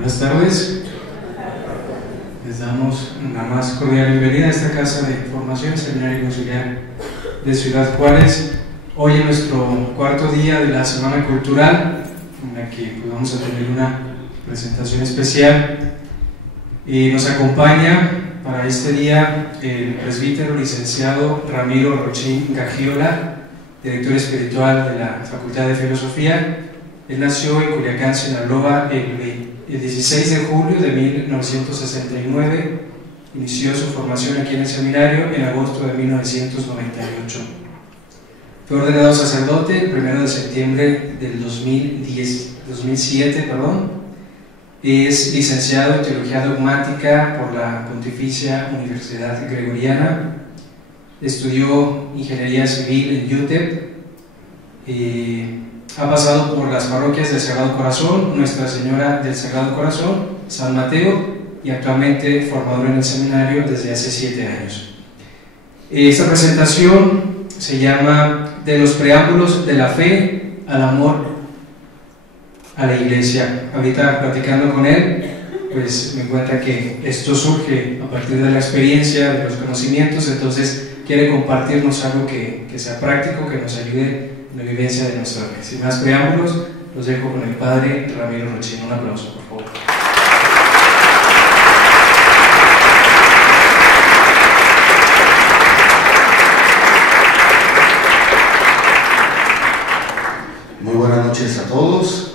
Buenas tardes, les damos una más cordial bienvenida a esta casa de formación Seminario Conciliar de Ciudad Juárez. Hoy es nuestro cuarto día de la Semana Cultural, en la que pues, vamos a tener una presentación especial. Nos acompaña para este día el presbítero licenciado Ramiro Rochín Gagiola, director espiritual de la Facultad de Filosofía. Él nació en Culiacán, Sinaloa, el 16 de julio de 1969, inició su formación aquí en el seminario en agosto de 1998. Fue ordenado sacerdote el 1 de septiembre del 2007. Es licenciado en Teología Dogmática por la Pontificia Universidad Gregoriana. Estudió Ingeniería Civil en UTEP. Ha pasado por las parroquias del Sagrado Corazón, Nuestra Señora del Sagrado Corazón, San Mateo, y actualmente formador en el seminario desde hace 7 años. Esta presentación se llama De los preámbulos de la fe al amor a la Iglesia. Ahorita platicando con él, pues me encuentra que esto surge a partir de la experiencia, de los conocimientos, entonces quiere compartirnos algo que sea práctico, que nos ayude en la vivencia de nuestra fe. Sin más preámbulos, los dejo con el Padre Ramiro Rochín. Un aplauso, por favor. Muy buenas noches a todos.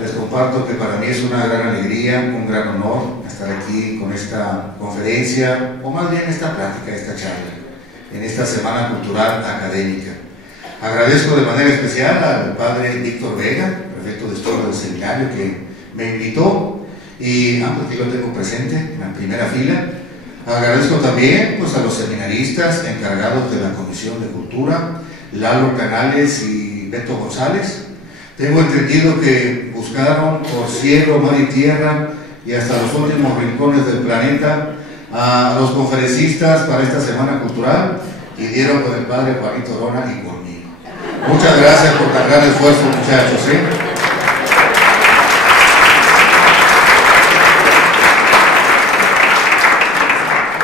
Les comparto que para mí es una gran alegría, un gran honor estar aquí con esta conferencia, o más bien esta plática, esta charla, en esta Semana Cultural Académica. Agradezco de manera especial al Padre Víctor Vega, prefecto de Historia del Seminario, que me invitó, y aquí lo tengo presente en la primera fila. Agradezco también pues, a los seminaristas encargados de la Comisión de Cultura, Lalo Canales y Beto González. Tengo entendido que buscaron por cielo, mar y tierra y hasta los últimos rincones del planeta a los conferencistas para esta Semana Cultural y dieron con el Padre Juanito Orona y conmigo. Muchas gracias por tan gran esfuerzo, muchachos.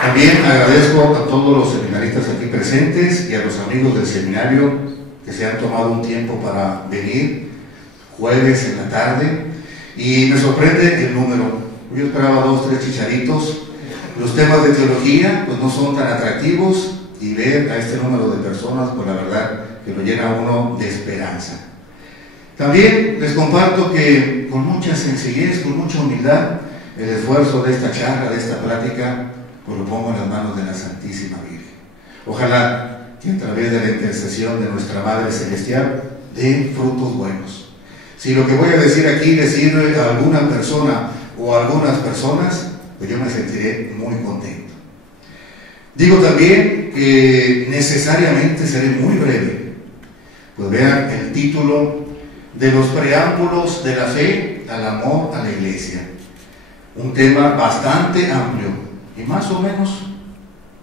También agradezco a todos los seminaristas aquí presentes y a los amigos del seminario que se han tomado un tiempo para venir jueves en la tarde, y me sorprende el número. Yo esperaba 2 o 3 chicharitos. Los temas de teología pues no son tan atractivos, y ver a este número de personas pues la verdad que lo llena a uno de esperanza. También les comparto que con mucha sencillez, con mucha humildad, el esfuerzo de esta charla, de esta plática, pues lo pongo en las manos de la Santísima Virgen. Ojalá que a través de la intercesión de nuestra Madre Celestial dé frutos buenos. Si lo que voy a decir aquí le sirve a alguna persona o a algunas personas, pues yo me sentiré muy contento. Digo también que necesariamente seré muy breve. Pues vean el título: De los preámbulos de la fe al amor a la Iglesia. Un tema bastante amplio y más o menos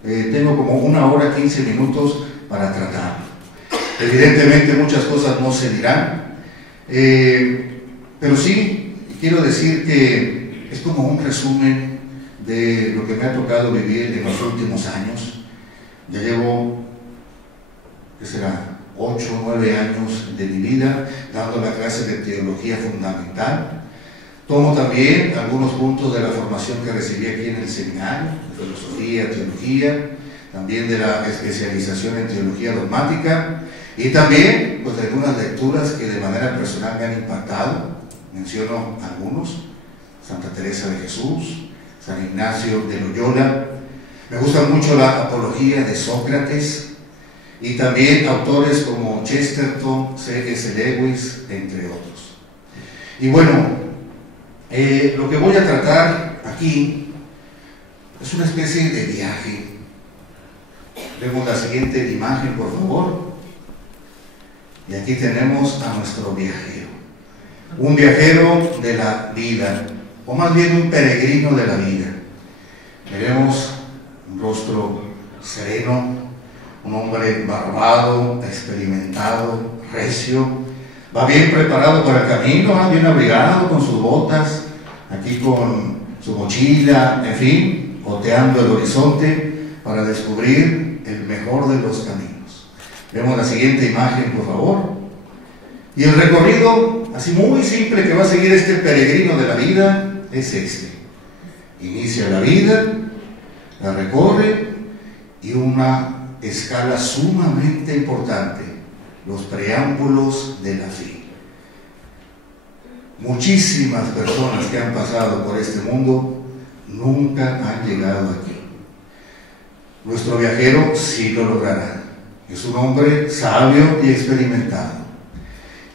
tengo como 1 hora 15 minutos para tratarlo. Evidentemente muchas cosas no se dirán, pero sí quiero decir que es como un resumen de lo que me ha tocado vivir en los últimos años. Ya llevo, ¿qué será?, 8 o 9 años de mi vida dando la clase de teología fundamental. Tomo también algunos puntos de la formación que recibí aquí en el seminario, de filosofía, teología, también de la especialización en teología dogmática, y también pues, de algunas lecturas que de manera personal me han impactado. Menciono algunos: Santa Teresa de Jesús, San Ignacio de Loyola. Me gusta mucho la apología de Sócrates, y también autores como Chesterton, C.S. Lewis, entre otros. Y bueno, lo que voy a tratar aquí es una especie de viaje. Vemos la siguiente imagen, por favor. Y aquí tenemos a nuestro viajero. Un viajero de la vida, o más bien un peregrino de la vida. Veremos un rostro sereno, un hombre barbado, experimentado, recio, va bien preparado para el camino, bien abrigado con sus botas, aquí con su mochila, en fin, oteando el horizonte para descubrir el mejor de los caminos. Vemos la siguiente imagen, por favor. Y el recorrido, así muy simple, que va a seguir este peregrino de la vida, es este. Inicia la vida, la recorre, y una escala sumamente importante, los preámbulos de la fe. Muchísimas personas que han pasado por este mundo nunca han llegado aquí. Nuestro viajero sí lo logrará. Es un hombre sabio y experimentado.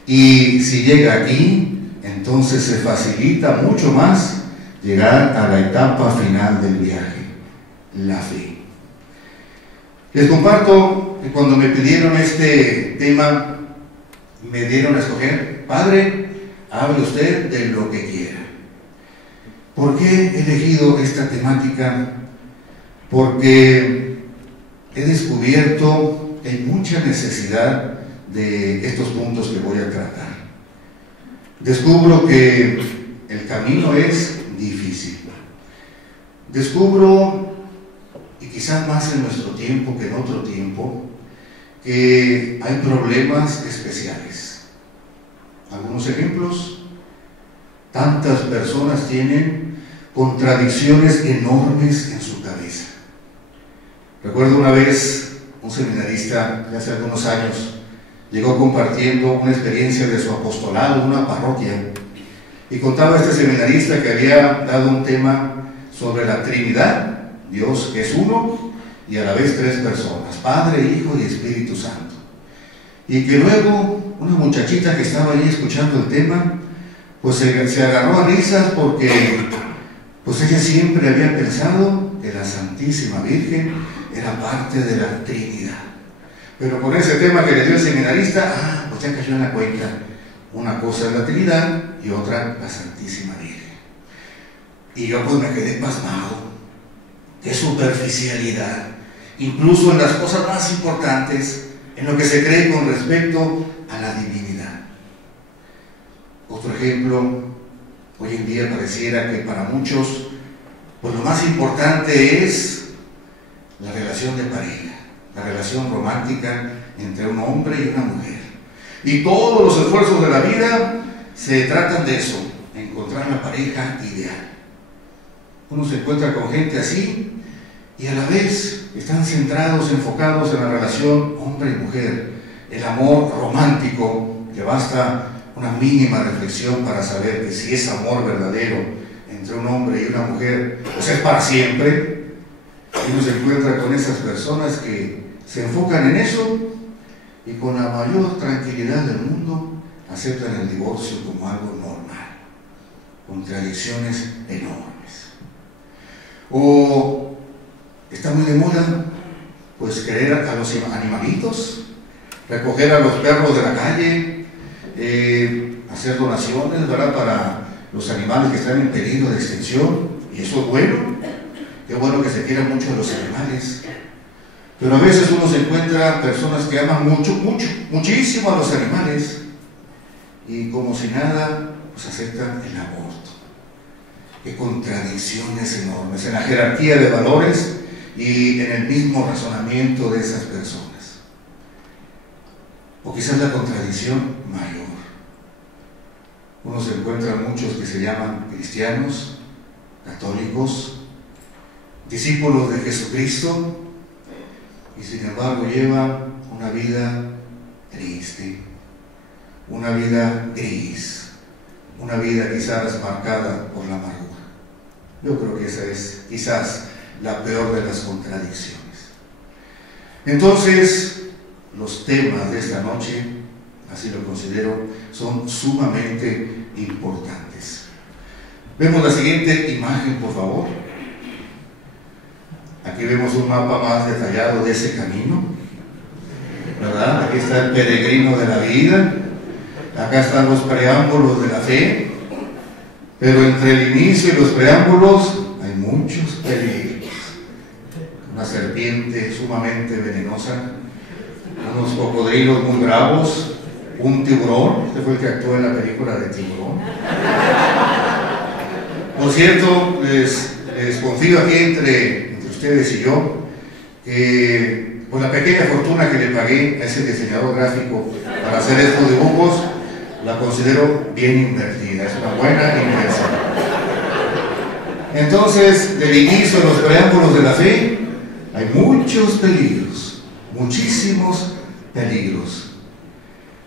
Y si llega aquí, entonces se facilita mucho más llegar a la etapa final del viaje, la fe. Les comparto que cuando me pidieron este tema, me dieron a escoger: Padre, hable usted de lo que quiera. ¿Por qué he elegido esta temática? Porque he descubierto que hay mucha necesidad de estos puntos que voy a tratar. Descubro que el camino es difícil. Descubro, y quizás más en nuestro tiempo que en otro tiempo, que hay problemas especiales. Algunos ejemplos: tantas personas tienen contradicciones enormes en su cabeza. Recuerdo una vez un seminarista de hace algunos años llegó compartiendo una experiencia de su apostolado en una parroquia, y contaba este seminarista que había dado un tema sobre la Trinidad, Dios que es uno y a la vez tres personas, Padre, Hijo y Espíritu Santo, y que luego una muchachita que estaba ahí escuchando el tema, pues se agarró a risas porque pues ella siempre había pensado que la Santísima Virgen era parte de la Trinidad. Pero con ese tema que le dio el seminarista, pues ya cayó en la cuenta. Una cosa es la Trinidad y otra la Santísima Virgen. Y yo pues me quedé pasmado. Qué superficialidad, incluso en las cosas más importantes, en lo que se cree con respecto a la divinidad. Otro ejemplo: hoy en día pareciera que para muchos, pues lo más importante es la relación de pareja, la relación romántica entre un hombre y una mujer. Y todos los esfuerzos de la vida se tratan de eso, encontrar la pareja ideal. Uno se encuentra con gente así y a la vez están centrados, enfocados en la relación hombre y mujer, el amor romántico, que basta una mínima reflexión para saber que si es amor verdadero entre un hombre y una mujer, pues es para siempre. Y uno se encuentra con esas personas que se enfocan en eso y con la mayor tranquilidad del mundo aceptan el divorcio como algo normal. Contradicciones enormes. O está muy de moda pues querer a los animalitos, recoger a los perros de la calle, hacer donaciones, ¿verdad?, para los animales que están en peligro de extinción, y eso es bueno. Qué bueno que se quieran mucho a los animales, pero a veces uno se encuentra personas que aman muchísimo a los animales y como si nada, pues aceptan el aborto. Qué contradicciones enormes en la jerarquía de valores y en el mismo razonamiento de esas personas. O quizás la contradicción mayor: uno se encuentra muchos que se llaman cristianos, católicos, discípulos de Jesucristo, y sin embargo llevan una vida triste, una vida gris, una vida quizás marcada por la amargura. Yo creo que esa es quizás la peor de las contradicciones. Entonces, los temas de esta noche, así lo considero, son sumamente importantes. Vemos la siguiente imagen, por favor. Aquí vemos un mapa más detallado de ese camino, ¿verdad? Aquí está el peregrino de la vida, acá están los preámbulos de la fe, pero entre el inicio y los preámbulos hay muchos peligros. Una serpiente sumamente venenosa, unos cocodrilos muy bravos, un tiburón, este fue el que actuó en la película de Tiburón. Por cierto, les confío aquí entre ustedes y yo que por la pequeña fortuna que le pagué a ese diseñador gráfico para hacer estos dibujos, la considero bien invertida, es una buena inversión. Entonces, del inicio de los preámbulos de la fe, hay muchos peligros, muchísimos peligros.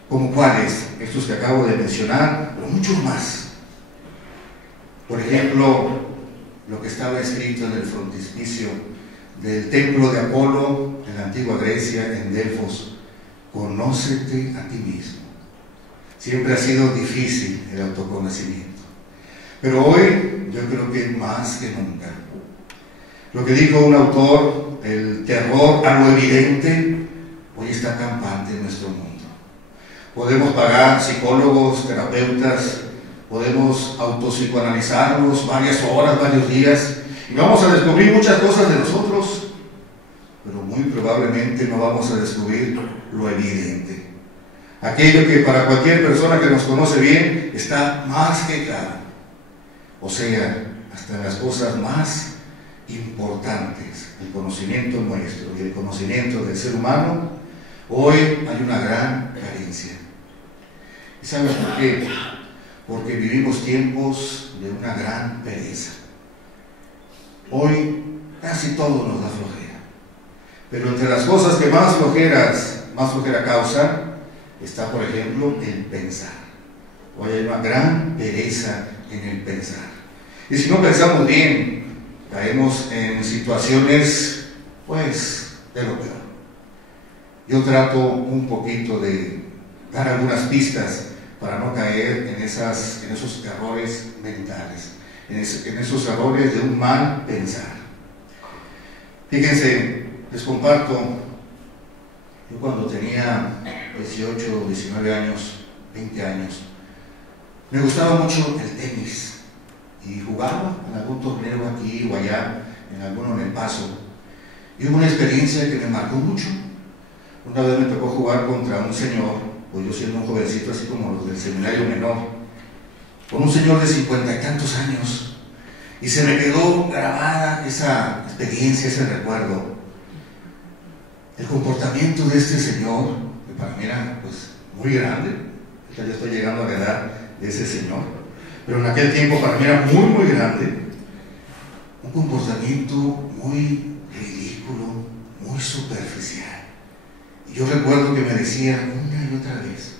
¿Como cuáles? Estos que acabo de mencionar, pero muchos más. Por ejemplo, lo que estaba escrito en el frontispicio del templo de Apolo en la antigua Grecia, en Delfos: conócete a ti mismo. Siempre ha sido difícil el autoconocimiento, pero hoy yo creo que más que nunca. Lo que dijo un autor, el terror a lo evidente, hoy está campante en nuestro mundo. Podemos pagar psicólogos, terapeutas, podemos autopsicoanalizarnos varias horas, varios días, y vamos a descubrir muchas cosas de nosotros, pero muy probablemente no vamos a descubrir lo evidente. Aquello que para cualquier persona que nos conoce bien está más que claro. O sea, hasta en las cosas más importantes, el conocimiento nuestro y el conocimiento del ser humano, hoy hay una gran carencia. ¿Y sabes por qué? Porque vivimos tiempos de una gran pereza. Hoy casi todo nos da flojera, pero entre las cosas que más flojera causan está, por ejemplo, el pensar. Hoy hay una gran pereza en el pensar, y si no pensamos bien, caemos en situaciones, pues, de lo peor. Yo trato un poquito de dar algunas pistas para no caer en esos errores mentales, en esos errores de un mal pensar. Fíjense, les comparto, yo cuando tenía 18, 19 años, 20 años, me gustaba mucho el tenis y jugaba en algún torneo aquí o allá, en alguno en El Paso, y hubo una experiencia que me marcó mucho. Una vez me tocó jugar contra un señor, pues yo siendo un jovencito así como los del seminario menor, con un señor de 50 y tantos años, y se me quedó grabada esa experiencia, ese recuerdo. El comportamiento de este señor, que para mí era pues muy grande, ya estoy llegando a la edad de ese señor, pero en aquel tiempo para mí era muy muy grande, un comportamiento muy ridículo, muy superficial. Y yo recuerdo que me decía una y otra vez,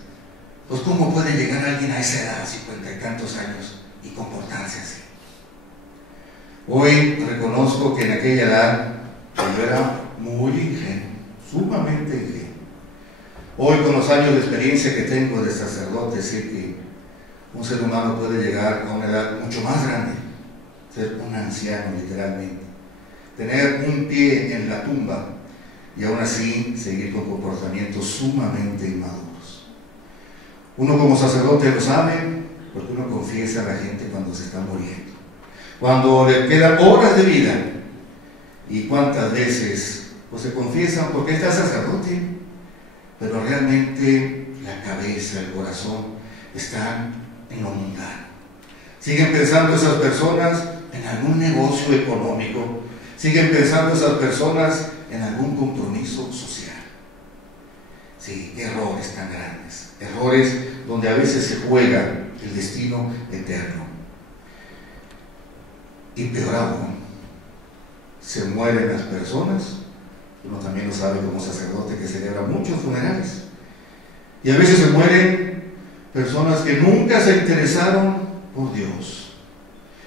pues ¿cómo puede llegar alguien a esa edad, 50 y tantos años, y comportarse así? Hoy reconozco que en aquella edad yo era muy ingenuo, sumamente ingenuo. Hoy, con los años de experiencia que tengo de sacerdote, sé que un ser humano puede llegar a una edad mucho más grande, ser un anciano literalmente, tener un pie en la tumba y aún así seguir con comportamientos sumamente inmaduros. Uno como sacerdote lo sabe porque uno confiesa a la gente cuando se está muriendo, cuando le quedan horas de vida. Y cuántas veces pues se confiesan porque está sacerdote, pero realmente la cabeza, el corazón están en lo mundano. Siguen pensando esas personas en algún negocio económico, siguen pensando esas personas en algún compromiso social. Sí, errores tan grandes, errores donde a veces se juega el destino eterno. Y peor aún, se mueren las personas. Uno también lo sabe como sacerdote que celebra muchos funerales, y a veces se mueren personas que nunca se interesaron por Dios,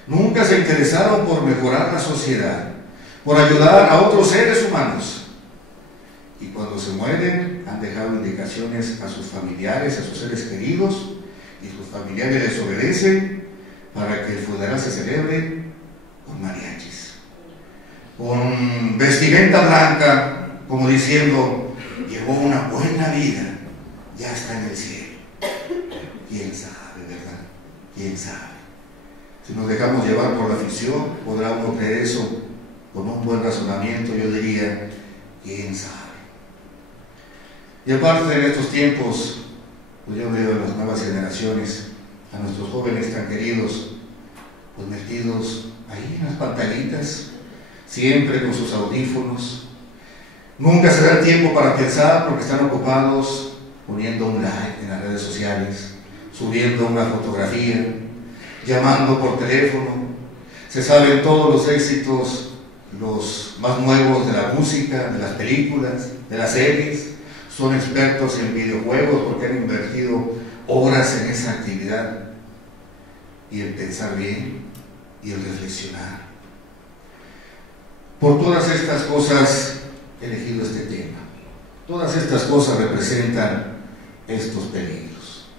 nunca se interesaron por mejorar la sociedad, por ayudar a otros seres humanos, y cuando se mueren han dejado indicaciones a sus familiares, a sus seres queridos, y sus familiares les obedecen para que el funeral se celebre con mariachis, con vestimenta blanca, como diciendo, llevó una buena vida, ya está en el cielo. ¿Quién sabe, verdad? ¿Quién sabe? Si nos dejamos llevar por la ficción, podrá uno creer eso con un buen razonamiento. Yo diría, ¿quién sabe? Y aparte de estos tiempos, pues yo veo a las nuevas generaciones, a nuestros jóvenes tan queridos, pues metidos ahí en las pantallitas, siempre con sus audífonos. Nunca se da tiempo para pensar porque están ocupados poniendo un like en las redes sociales, subiendo una fotografía, llamando por teléfono. Se saben todos los éxitos, los más nuevos de la música, de las películas, de las series. Son expertos en videojuegos porque han invertido horas en esa actividad. Y el pensar bien y el reflexionar. Por todas estas cosas he elegido este tema. Todas estas cosas representan estos peligros.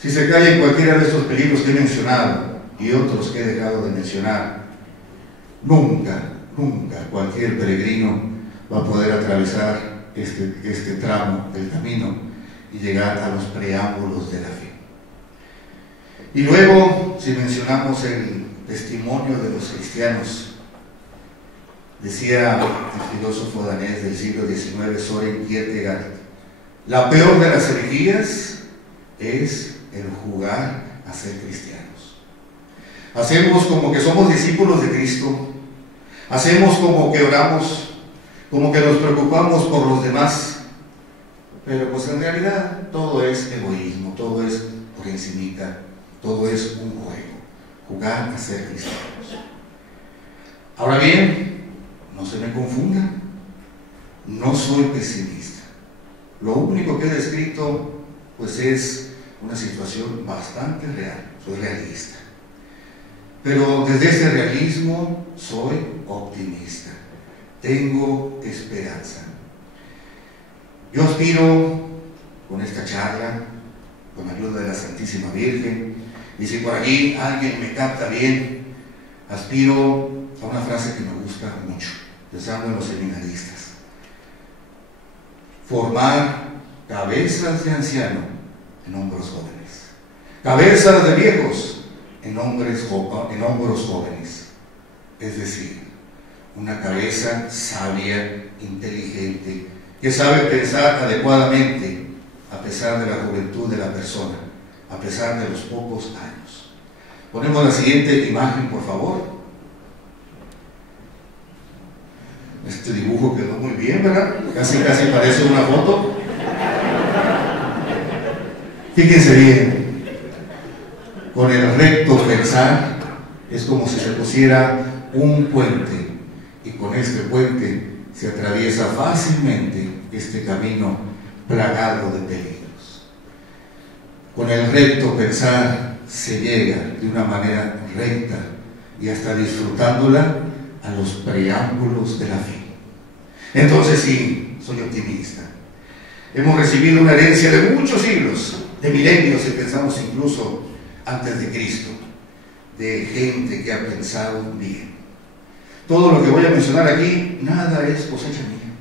Si se cae en cualquiera de estos peligros que he mencionado y otros que he dejado de mencionar, nunca cualquier peregrino va a poder atravesar este tramo del camino y llegar a los preámbulos de la fe. Y luego, si mencionamos el testimonio de los cristianos, decía el filósofo danés del siglo XIX, Søren Kierkegaard, la peor de las herejías es el jugar a ser cristianos. Hacemos como que somos discípulos de Cristo, hacemos como que oramos, como que nos preocupamos por los demás, pero pues en realidad todo es egoísmo, todo es por encimita, todo es un juego, jugar a ser cristianos. Ahora bien, no se me confunda, no soy pesimista. Lo único que he descrito pues es una situación bastante real, soy realista. Pero desde ese realismo soy optimista, tengo esperanza. Yo aspiro con esta charla, con ayuda de la Santísima Virgen, y si por allí alguien me capta bien, aspiro a una frase que me gusta mucho, pensando en los seminaristas: formar cabezas de anciano en hombros jóvenes, cabezas de viejos en hombros jóvenes. Es decir, una cabeza sabia, inteligente, que sabe pensar adecuadamente a pesar de la juventud de la persona, a pesar de los pocos años. Ponemos la siguiente imagen, por favor. Este dibujo quedó muy bien, ¿verdad? Casi parece una foto. Fíjense bien, con el recto pensar es como si se pusiera un puente, y con este puente se atraviesa fácilmente este camino plagado de peligros. Con el recto pensar se llega de una manera recta y hasta disfrutándola a los preámbulos de la fe. Entonces sí, soy optimista. Hemos recibido una herencia de muchos siglos, de milenios, si pensamos incluso antes de Cristo, de gente que ha pensado bien. Todo lo que voy a mencionar aquí, nada es cosecha mía.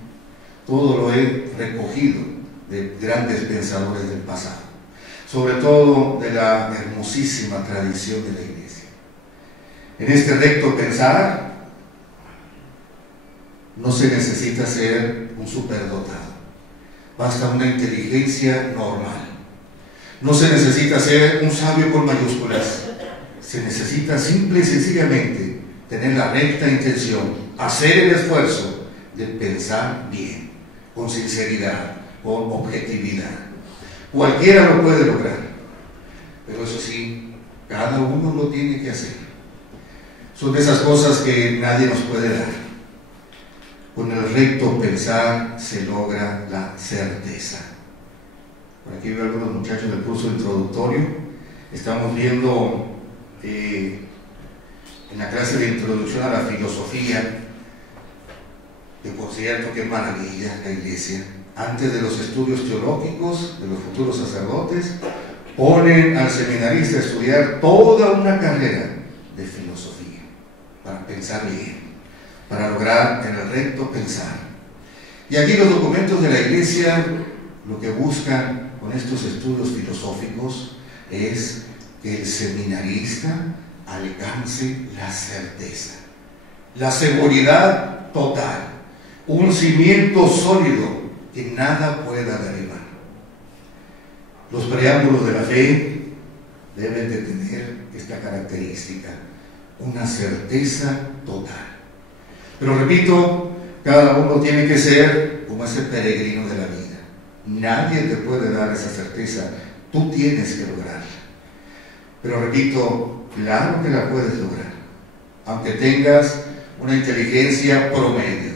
Todo lo he recogido de grandes pensadores del pasado, sobre todo de la hermosísima tradición de la Iglesia. En este recto pensar no se necesita ser un superdotado, basta una inteligencia normal. No se necesita ser un sabio con mayúsculas, se necesita simple y sencillamente tener la recta intención, hacer el esfuerzo de pensar bien, con sinceridad, con objetividad. Cualquiera lo puede lograr, pero eso sí, cada uno lo tiene que hacer. Son de esas cosas que nadie nos puede dar. Con el recto pensar se logra la certeza. Por aquí veo algunos muchachos del curso introductorio. Estamos viendo en la clase de introducción a la filosofía, que por cierto, qué maravilla la Iglesia. Antes de los estudios teológicos de los futuros sacerdotes, ponen al seminarista a estudiar toda una carrera de filosofía para pensar bien, para lograr en el recto pensar. Y aquí los documentos de la Iglesia lo que buscan con estos estudios filosóficos es que el seminarista alcance la certeza, la seguridad total, un cimiento sólido que nada pueda derribar. Los preámbulos de la fe deben de tener esta magnífica característica, una certeza total. Pero repito, cada uno tiene que ser como ese peregrino de la vida. Nadie te puede dar esa certeza, tú tienes que lograrla. Pero repito, claro que la puedes lograr, aunque tengas una inteligencia promedio.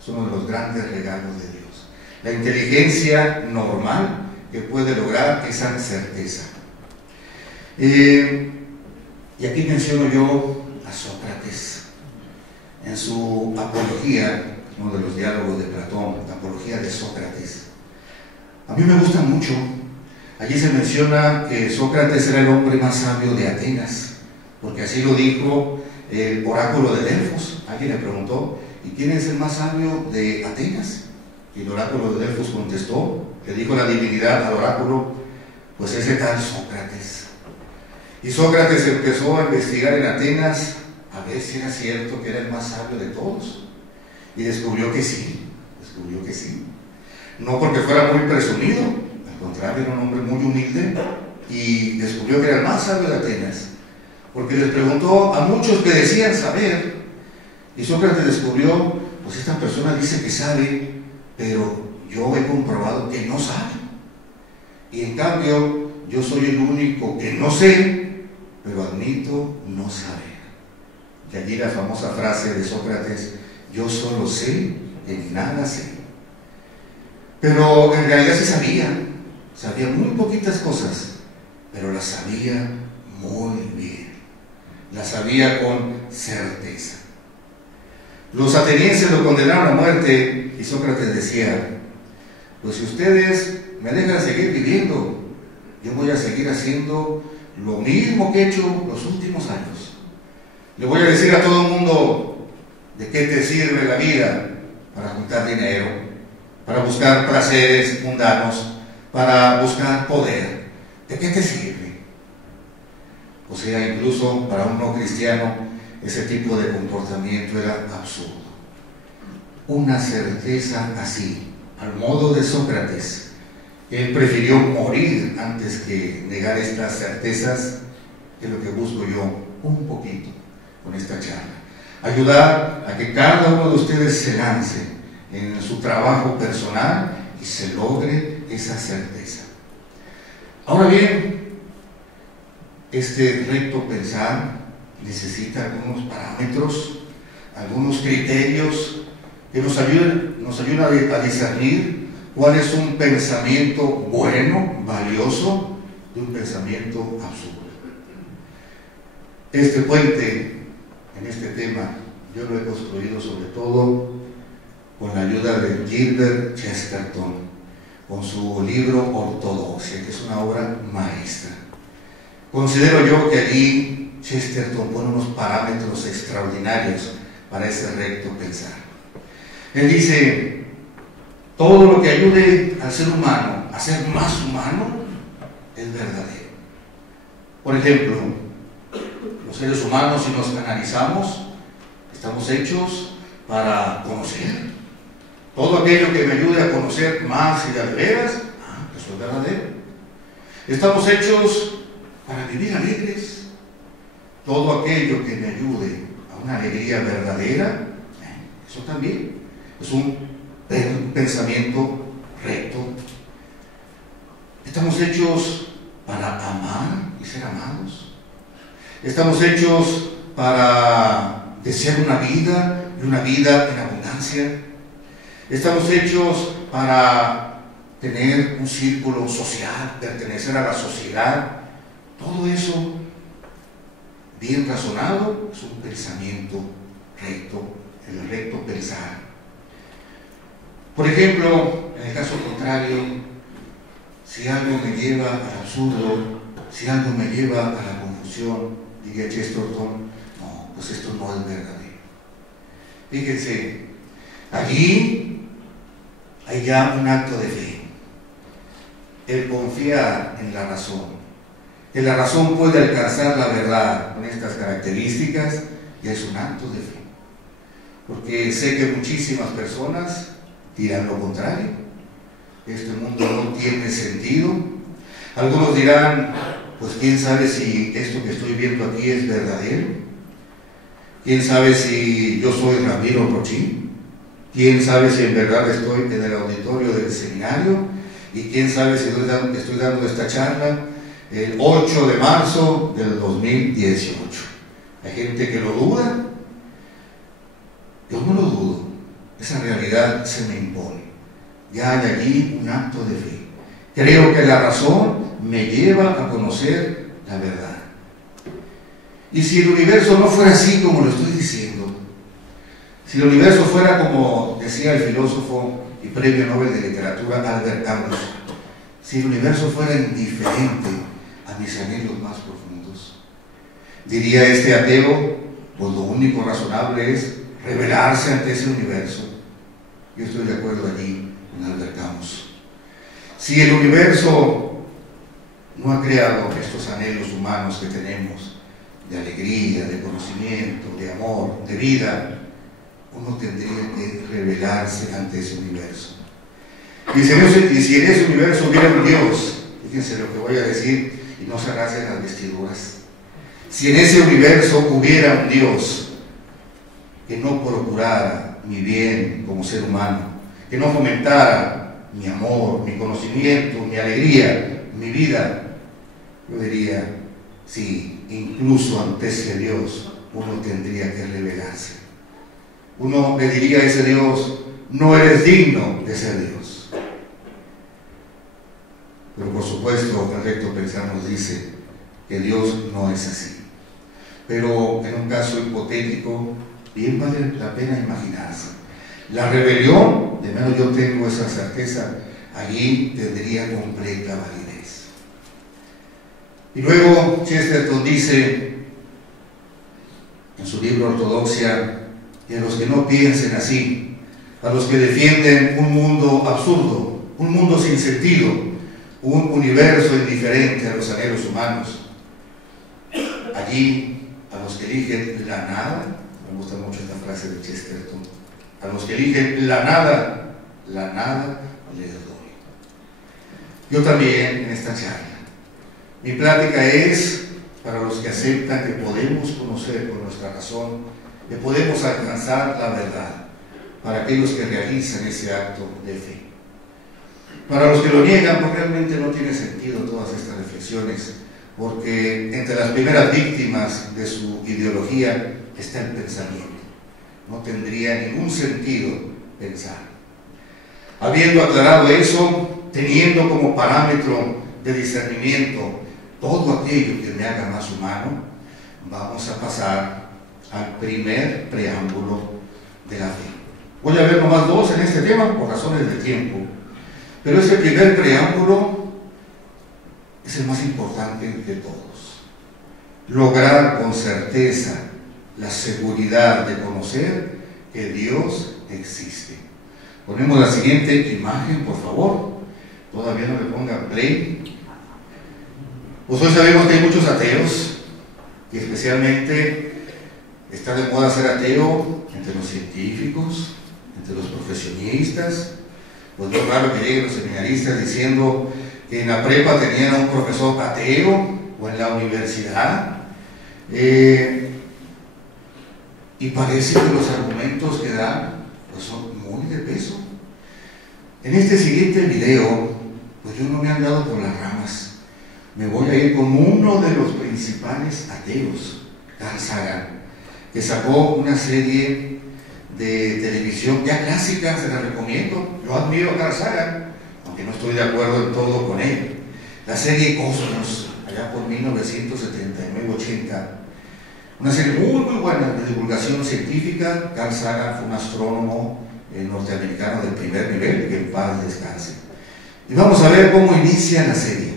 Es uno de los grandes regalos de Dios. La inteligencia normal que puede lograr esa certeza. Y aquí menciono yo a Sócrates en su Apología, uno de los diálogos de Platón, la Apología de Sócrates. A mí me gusta mucho. Allí se menciona que Sócrates era el hombre más sabio de Atenas, porque así lo dijo el oráculo de Delfos. Alguien le preguntó, ¿y quién es el más sabio de Atenas? Y el oráculo de Delfos contestó, le dijo la divinidad al oráculo, pues ese tal Sócrates. Y Sócrates empezó a investigar en Atenas a ver si era cierto que era el más sabio de todos. Y descubrió que sí. No porque fuera muy presumido, al contrario, era un hombre muy humilde, y descubrió que era el más sabio de Atenas. Porque les preguntó a muchos que decían saber, y Sócrates descubrió, pues esta persona dice que sabe, pero yo he comprobado que no sabe. Y en cambio, yo soy el único que no sé, pero admito no saber. De allí la famosa frase de Sócrates, yo solo sé, en nada sé. Pero en realidad sí sabía muy poquitas cosas, pero las sabía muy bien, las sabía con certeza. Los atenienses lo condenaron a muerte y Sócrates decía, pues si ustedes me dejan seguir viviendo, yo voy a seguir haciendo lo mismo que he hecho los últimos años. Le voy a decir a todo el mundo, ¿de qué te sirve la vida? Para juntar dinero, para buscar placeres mundanos, para buscar poder. ¿De qué te sirve? O sea, incluso para un no cristiano, ese tipo de comportamiento era absurdo. Una certeza así, al modo de Sócrates. Él prefirió morir antes que negar estas certezas, que es lo que busco yo un poquito con esta charla. Ayudar a que cada uno de ustedes se lance en su trabajo personal y se logre esa certeza. Ahora bien, este recto pensar necesita algunos parámetros, algunos criterios que nos ayuden a discernir cuál es un pensamiento bueno, valioso, de un pensamiento absurdo. Este puente en este tema yo lo he construido sobre todo con la ayuda de Gilbert Chesterton, con su libro Ortodoxia, que es una obra maestra. Considero yo que allí Chesterton pone unos parámetros extraordinarios para ese recto pensar. Él dice, todo lo que ayude al ser humano a ser más humano es verdadero. Por ejemplo, los seres humanos, si nos analizamos, estamos hechos para conocer. Todo aquello que me ayude a conocer más y de veras, eso es verdadero. Estamos hechos para vivir alegres. Todo aquello que me ayude a una alegría verdadera, eso también es un pensamiento recto. Estamos hechos para amar y ser amados. Estamos hechos para desear una vida y una vida en abundancia. Estamos hechos para tener un círculo social, pertenecer a la sociedad. Todo eso, bien razonado, es un pensamiento recto, el recto pensar. Por ejemplo, en el caso contrario, si algo me lleva al absurdo, si algo me lleva a la confusión, diría Chesterton, no, pues esto no es verdadero. Fíjense, allí hay ya un acto de fe. El confiar en la razón. Que la razón puede alcanzar la verdad con estas características, ya es un acto de fe. Porque sé que muchísimas personas dirán lo contrario. Este mundo no tiene sentido. Algunos dirán, pues quién sabe si esto que estoy viendo aquí es verdadero. Quién sabe si yo soy Ramiro Rochín. Quién sabe si en verdad estoy en el auditorio del seminario. Y quién sabe si estoy dando esta charla el 8 de marzo del 2018. Hay gente que lo duda. Yo no lo dudo. Esa realidad se me impone. Ya hay allí un acto de fe. Creo que la razón me lleva a conocer la verdad. Y si el universo no fuera así como lo estoy diciendo, si el universo fuera como decía el filósofo y premio Nobel de Literatura Albert Camus, si el universo fuera indiferente a mis anhelos más profundos, diría este ateo, pues lo único razonable es rebelarse ante ese universo. Yo estoy de acuerdo allí con Albert Camus. Si el universo no ha creado estos anhelos humanos que tenemos, de alegría, de conocimiento, de amor, de vida, uno tendría que rebelarse ante ese universo. Y si en ese universo hubiera un Dios, fíjense lo que voy a decir y no se rasguen las vestiduras. Si en ese universo hubiera un Dios que no procurara mi bien como ser humano, que no fomentara mi amor, mi conocimiento, mi alegría, mi vida, yo diría, sí, incluso ante ese Dios uno tendría que rebelarse. Uno le diría a ese Dios, no eres digno de ser Dios. Pero por supuesto, el recto pensar nos dice que Dios no es así. Pero en un caso hipotético, bien vale la pena imaginarse. La rebelión, de menos yo tengo esa certeza, allí tendría completa validez. Y luego Chesterton dice en su libro Ortodoxia, y a los que no piensen así, a los que defienden un mundo absurdo, un mundo sin sentido, un universo indiferente a los anhelos humanos, allí a los que eligen la nada, me gusta mucho esta frase de Chesterton, a los que eligen la nada les doy. Yo también en esta charla, mi plática es para los que aceptan que podemos conocer con nuestra razón, que podemos alcanzar la verdad, para aquellos que realizan ese acto de fe. Para los que lo niegan, pues realmente no tiene sentido todas estas reflexiones, porque entre las primeras víctimas de su ideología está el pensamiento. No tendría ningún sentido pensar. Habiendo aclarado eso, teniendo como parámetro de discernimiento todo aquello que me haga más humano, vamos a pasar al primer preámbulo de la fe. Voy a ver nomás dos en este tema por razones de tiempo, pero ese primer preámbulo es el más importante de todos. Lograr con certeza la seguridad de conocer que Dios existe. Ponemos la siguiente imagen, por favor. Todavía no le pongan play. Pues hoy sabemos que hay muchos ateos, y especialmente está de moda ser ateo entre los científicos, entre los profesionistas. Pues no es raro que lleguen los seminaristas diciendo que en la prepa tenían a un profesor ateo, o en la universidad, y parece que los argumentos que dan pues son muy de peso. En este siguiente video, pues yo no me he andado por las ramas. Me voy a ir con uno de los principales ateos, Carl Sagan, que sacó una serie de televisión ya clásica, se la recomiendo. Yo admiro a Carl Sagan, aunque no estoy de acuerdo en todo con él. La serie Cosmos, allá por 1979-80, una serie muy buena de divulgación científica. Carl Sagan fue un astrónomo norteamericano del primer nivel, que en paz descanse. Y vamos a ver cómo inicia la serie.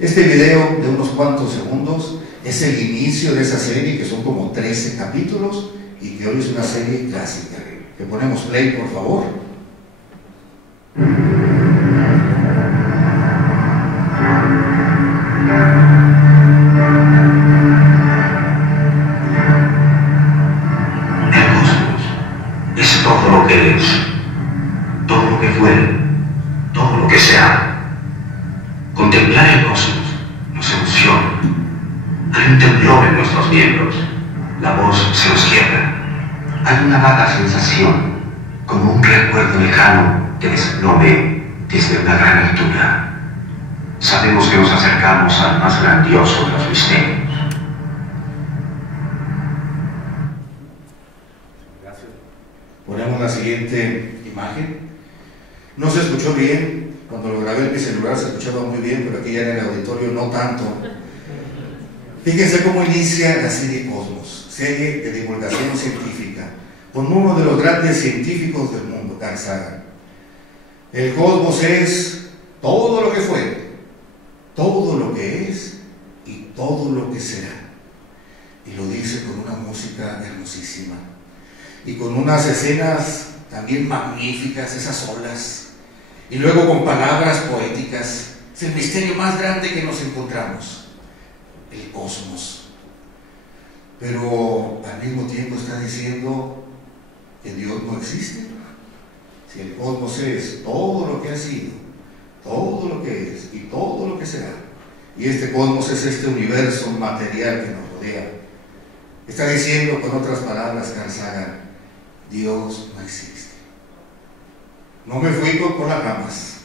Este video de unos cuantos segundos es el inicio de esa serie, que son como 13 capítulos, y que hoy es una serie clásica. Que ponemos play, por favor. El cosmos es todo lo que es, todo lo que fue, todo lo que será. Contemplar el cosmos nos emociona, nuestros miembros, la voz se nos quiebra. Hay una vaga sensación, como un recuerdo lejano que desplome desde una gran altura. Sabemos que nos acercamos al más grandioso de los misterios. Gracias. Ponemos la siguiente imagen. No se escuchó bien. Cuando lo grabé en mi celular se escuchaba muy bien, pero aquí ya en el auditorio no tanto. Fíjense cómo inicia la serie Cosmos, serie de divulgación científica, con uno de los grandes científicos del mundo, Carl Sagan. El cosmos es todo lo que fue, todo lo que es y todo lo que será. Y lo dice con una música hermosísima y con unas escenas también magníficas, esas olas. Y luego con palabras poéticas. Es el misterio más grande que nos encontramos, el cosmos. Pero al mismo tiempo está diciendo que Dios no existe. Si el cosmos es todo lo que ha sido, todo lo que es y todo lo que será, y este cosmos es este universo material que nos rodea, está diciendo con otras palabras Carl Sagan, Dios no existe. No me fui por las ramas.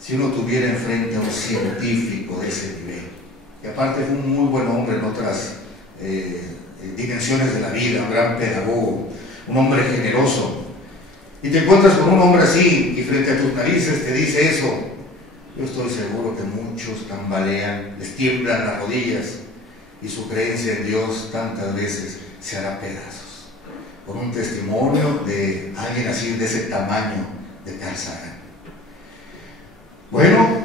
Si uno tuviera enfrente a un científico de ese nivel, que aparte fue un muy buen hombre en otras dimensiones de la vida, un gran pedagogo, un hombre generoso, y te encuentras con un hombre así y frente a tus narices te dice eso, yo estoy seguro que muchos tambalean, les tiemblan las rodillas y su creencia en Dios tantas veces se hará pedazos por un testimonio de alguien así, de ese tamaño, de Carl Sagan. Bueno,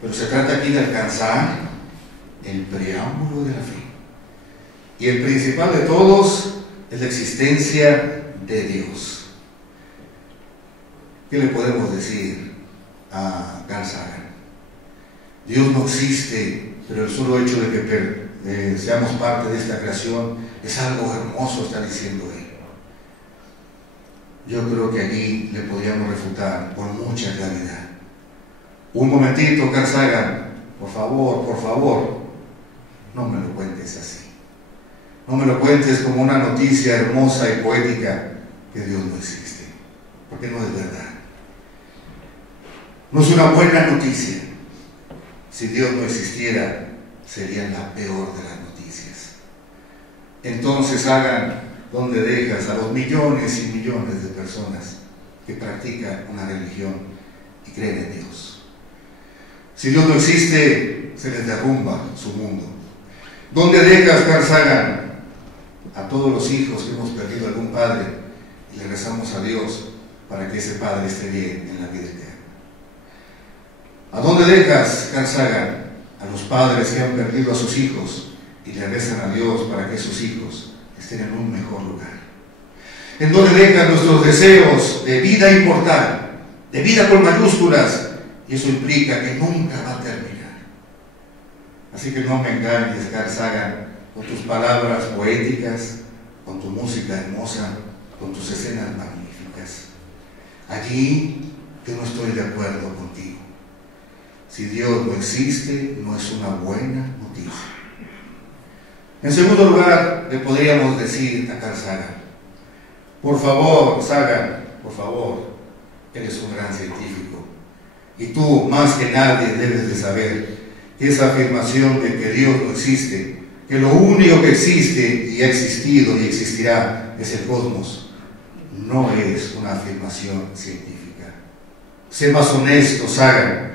pero se trata aquí de alcanzar el preámbulo de la fe. Y el principal de todos es la existencia de Dios. ¿Qué le podemos decir a Carl Sagan? Dios no existe, pero el solo hecho de que seamos parte de esta creación es algo hermoso, está diciendo él. Yo creo que aquí le podríamos refutar con mucha claridad. Un momentito, Carl Sagan, por favor, no me lo cuentes así. No me lo cuentes como una noticia hermosa y poética que Dios no existe, porque no es verdad. No es una buena noticia. Si Dios no existiera, sería la peor de las noticias. Entonces, Sagan, ¿dónde dejas a los millones y millones de personas que practican una religión y creen en Dios? Si Dios no existe, se les derrumba su mundo. ¿Dónde dejas, Carl Sagan, a todos los hijos que hemos perdido a algún padre y le rezamos a Dios para que ese padre esté bien en la vida eterna? ¿A dónde dejas, Carl Sagan, a los padres que han perdido a sus hijos y le rezan a Dios para que esos hijos estén en un mejor lugar? ¿En dónde dejan nuestros deseos de vida inmortal, de vida con mayúsculas? Y eso implica que nunca va a terminar. Así que no me engañes, Carl Sagan, con tus palabras poéticas, con tu música hermosa, con tus escenas magníficas. Allí yo no estoy de acuerdo contigo. Si Dios no existe, no es una buena noticia. En segundo lugar, le podríamos decir a Carl Sagan, por favor, Sagan, por favor, eres un gran científico. Y tú, más que nadie, debes de saber que esa afirmación de que Dios no existe, que lo único que existe y ha existido y existirá es el cosmos, no es una afirmación científica. Sé más honesto, Sagan,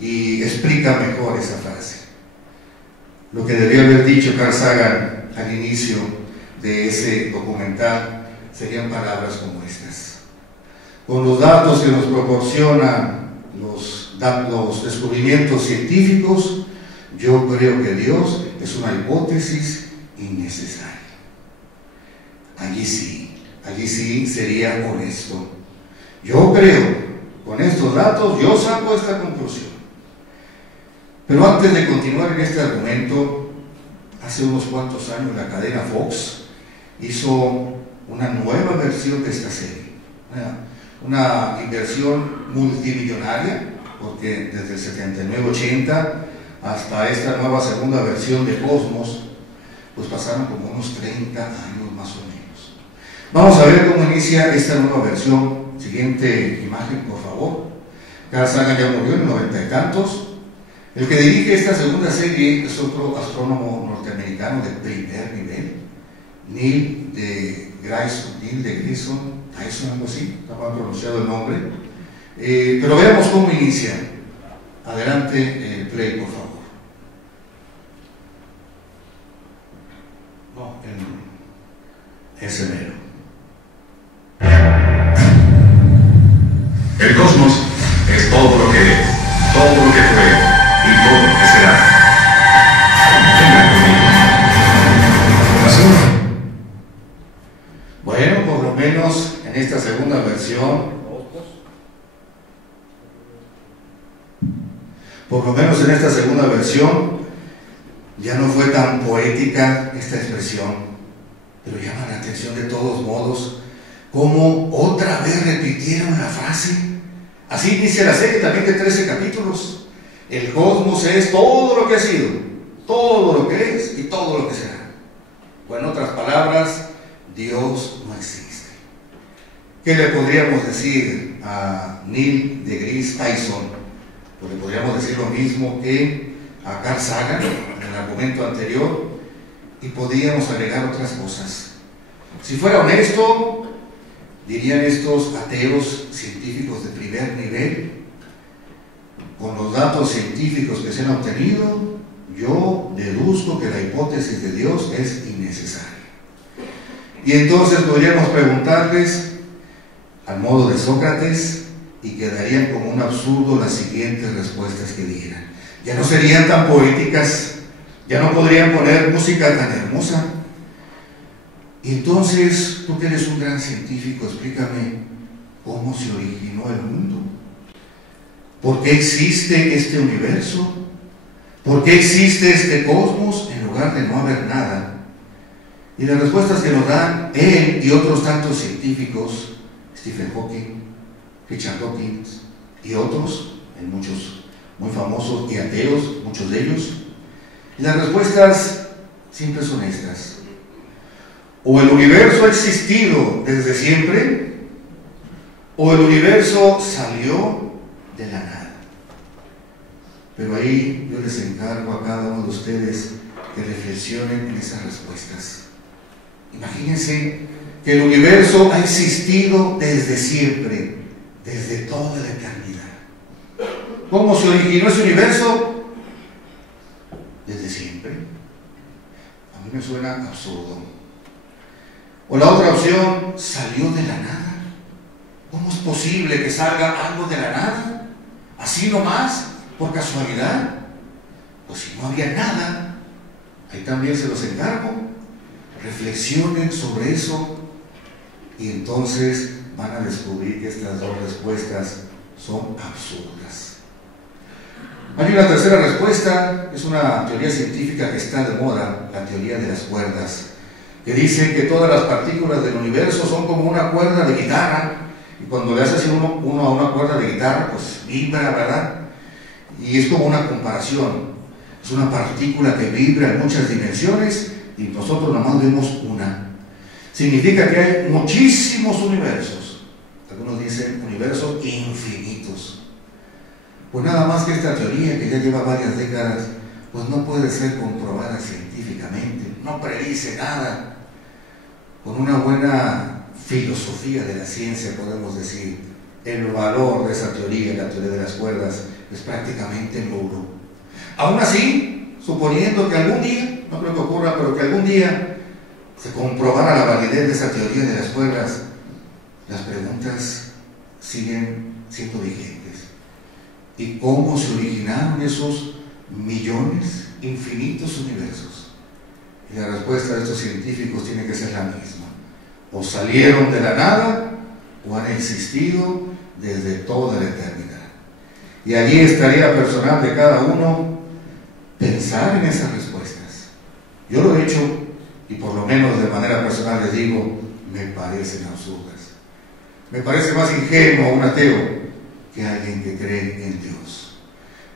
y explica mejor esa frase. Lo que debió haber dicho Carl Sagan al inicio de ese documental serían palabras como estas. Con los datos que nos proporcionan los descubrimientos científicos, yo creo que Dios es una hipótesis innecesaria. Allí sí sería honesto. Yo creo, con estos datos, yo saco esta conclusión. Pero antes de continuar en este argumento, hace unos cuantos años la cadena Fox hizo una nueva versión de esta serie. Una inversión multimillonaria, porque desde el 79-80 hasta esta nueva segunda versión de Cosmos, pues pasaron como unos 30 años más o menos. Vamos a ver cómo inicia esta nueva versión. Siguiente imagen, por favor. Carl Sagan ya murió en el 90 y tantos. El que dirige esta segunda serie es otro astrónomo norteamericano de primer nivel, Neil deGrasse Tyson, algo así, está mal pronunciado el nombre. Pero veamos cómo inicia. Adelante, play, por favor. No, ese mero. El cosmos es todo lo que es, todo lo que fue y todo lo que será. Venga conmigo. ¿Así? Bueno, por lo menos en esta segunda versión, ya no fue tan poética esta expresión, pero llama la atención de todos modos cómo otra vez repitieron la frase. Así inicia la serie también de 13 capítulos. El cosmos es todo lo que ha sido, todo lo que es y todo lo que será. O en otras palabras, Dios no existe. ¿Qué le podríamos decir a Neil deGrasse Tyson? Pues le podríamos decir lo mismo que a Carl Sagan en el argumento anterior, y podríamos agregar otras cosas. Si fuera honesto, dirían estos ateos científicos de primer nivel, con los datos científicos que se han obtenido, yo deduzco que la hipótesis de Dios es innecesaria. Y entonces podríamos preguntarles, al modo de Sócrates, y quedarían como un absurdo las siguientes respuestas que dieran. Ya no serían tan poéticas, ya no podrían poner música tan hermosa. Y entonces, tú que eres un gran científico, explícame cómo se originó el mundo. ¿Por qué existe este universo? ¿Por qué existe este cosmos en lugar de no haber nada? Y las respuestas que nos dan él y otros tantos científicos, Stephen Hawking, Richard Dawkins y otros, hay muchos muy famosos y ateos, muchos de ellos, y las respuestas siempre son estas. O el universo ha existido desde siempre, o el universo salió de la nada. Pero ahí yo les encargo a cada uno de ustedes que reflexionen en esas respuestas. Imagínense que el universo ha existido desde siempre, desde toda la eternidad. ¿Cómo se originó ese universo? Desde siempre. A mí me suena absurdo. O la otra opción, salió de la nada. ¿Cómo es posible que salga algo de la nada? Así nomás, por casualidad. Pues si no había nada, ahí también se los encargo. Reflexionen sobre eso y entonces van a descubrir que estas dos respuestas son absurdas. Hay una tercera respuesta, es una teoría científica que está de moda, la teoría de las cuerdas, que dice que todas las partículas del universo son como una cuerda de guitarra, y cuando le haces uno a una cuerda de guitarra, pues vibra, ¿verdad? Y es como una comparación, es una partícula que vibra en muchas dimensiones y nosotros nomás vemos una. Significa que hay muchísimos universos, algunos dicen universos infinitos. Pues nada más que esta teoría, que ya lleva varias décadas, pues no puede ser comprobada científicamente, no predice nada. Con una buena filosofía de la ciencia podemos decir, el valor de esa teoría, la teoría de las cuerdas, es prácticamente nulo. Aún así, suponiendo que algún día, no creo que ocurra, pero que algún día se comprobara la validez de esa teoría de las cuerdas, las preguntas siguen siendo vigentes. ¿Y cómo se originaron esos millones, infinitos universos? Y la respuesta de estos científicos tiene que ser la misma. O salieron de la nada, o han existido desde toda la eternidad. Y allí es tarea personal de cada uno pensar en esas respuestas. Yo lo he hecho, y por lo menos de manera personal les digo, me parecen absurdas. Me parece más ingenuo un ateo que alguien que cree en Dios.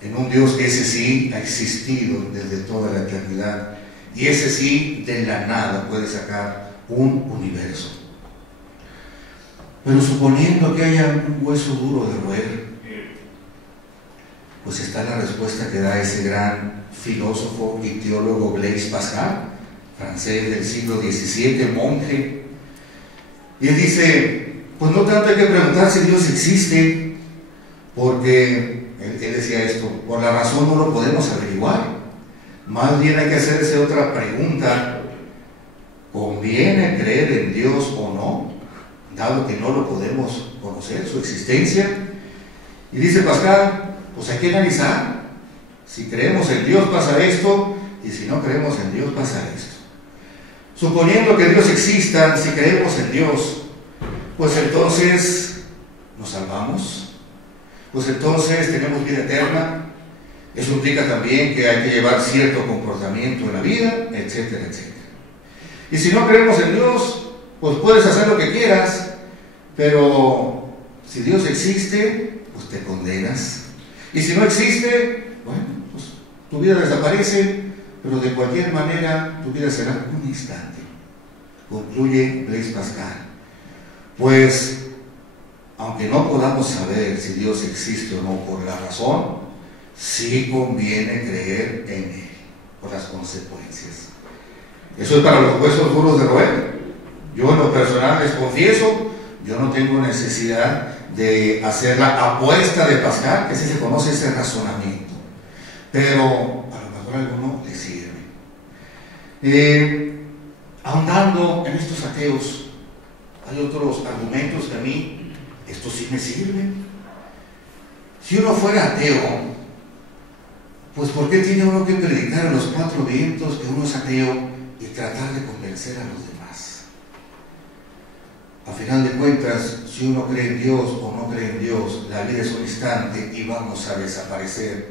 En un Dios que ese sí ha existido desde toda la eternidad y ese sí de la nada puede sacar un universo. Pero suponiendo que haya un hueso duro de roer, pues está la respuesta que da ese gran filósofo y teólogo Blaise Pascal, francés del siglo XVII, monje. Y él dice, pues no tanto hay que preguntar si Dios existe, porque él decía esto, por la razón no lo podemos averiguar. Más bien hay que hacerse otra pregunta: ¿conviene creer en Dios o no, dado que no lo podemos conocer, su existencia? Y dice Pascal, pues hay que analizar. Si creemos en Dios pasa esto, y si no creemos en Dios pasa esto. Suponiendo que Dios exista, si creemos en Dios, pues entonces nos salvamos, pues entonces tenemos vida eterna. Eso implica también que hay que llevar cierto comportamiento en la vida, etcétera, etcétera. Y si no creemos en Dios, pues puedes hacer lo que quieras, pero si Dios existe, pues te condenas. Y si no existe, bueno, pues tu vida desaparece, pero de cualquier manera tu vida será un instante. Concluye Blaise Pascal. Pues, aunque no podamos saber si Dios existe o no por la razón, sí conviene creer en Él, por las consecuencias. Eso es para los huesos duros de roer. Yo en lo personal les confieso, yo no tengo necesidad de hacer la apuesta de Pascal, que sí se conoce ese razonamiento, pero a lo mejor a alguno le sirve. Ahondando en estos ateos, hay otros argumentos que a mí, esto sí me sirve. Si uno fuera ateo, pues ¿por qué tiene uno que predicar a los cuatro vientos que uno es ateo y tratar de convencer a los demás? A final de cuentas, si uno cree en Dios o no cree en Dios, la vida es un instante y vamos a desaparecer.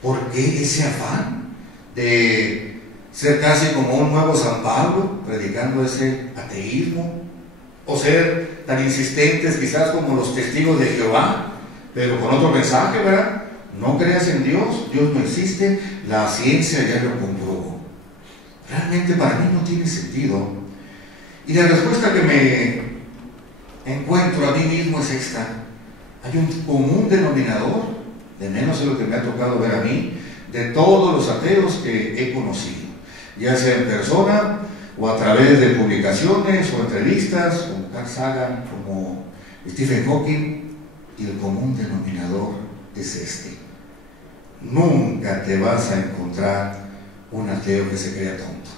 ¿Por qué ese afán de ser casi como un nuevo San Pablo, predicando ese ateísmo? O ser tan insistentes quizás como los testigos de Jehová, pero con otro mensaje, ¿verdad? No creas en Dios, Dios no existe, la ciencia ya lo comprobó. Realmente para mí no tiene sentido. Y la respuesta que me encuentro a mí mismo es esta: hay un común denominador, de menos de lo que me ha tocado ver a mí, de todos los ateos que he conocido, ya sea en persona o a través de publicaciones o entrevistas, como Carl Sagan, como Stephen Hawking, y el común denominador es este: nunca te vas a encontrar un ateo que se crea tonto.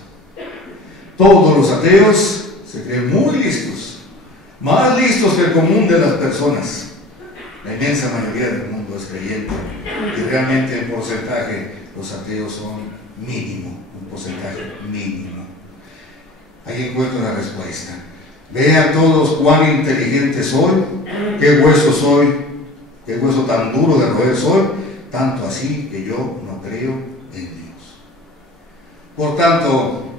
Todos los ateos se creen muy listos, más listos que el común de las personas. La inmensa mayoría del mundo es creyente y realmente el porcentaje, los ateos son mínimo, un porcentaje mínimo. Ahí encuentro la respuesta. Vean todos cuán inteligente soy, qué hueso soy, qué hueso tan duro de roer soy, tanto así que yo no creo en Dios. Por tanto,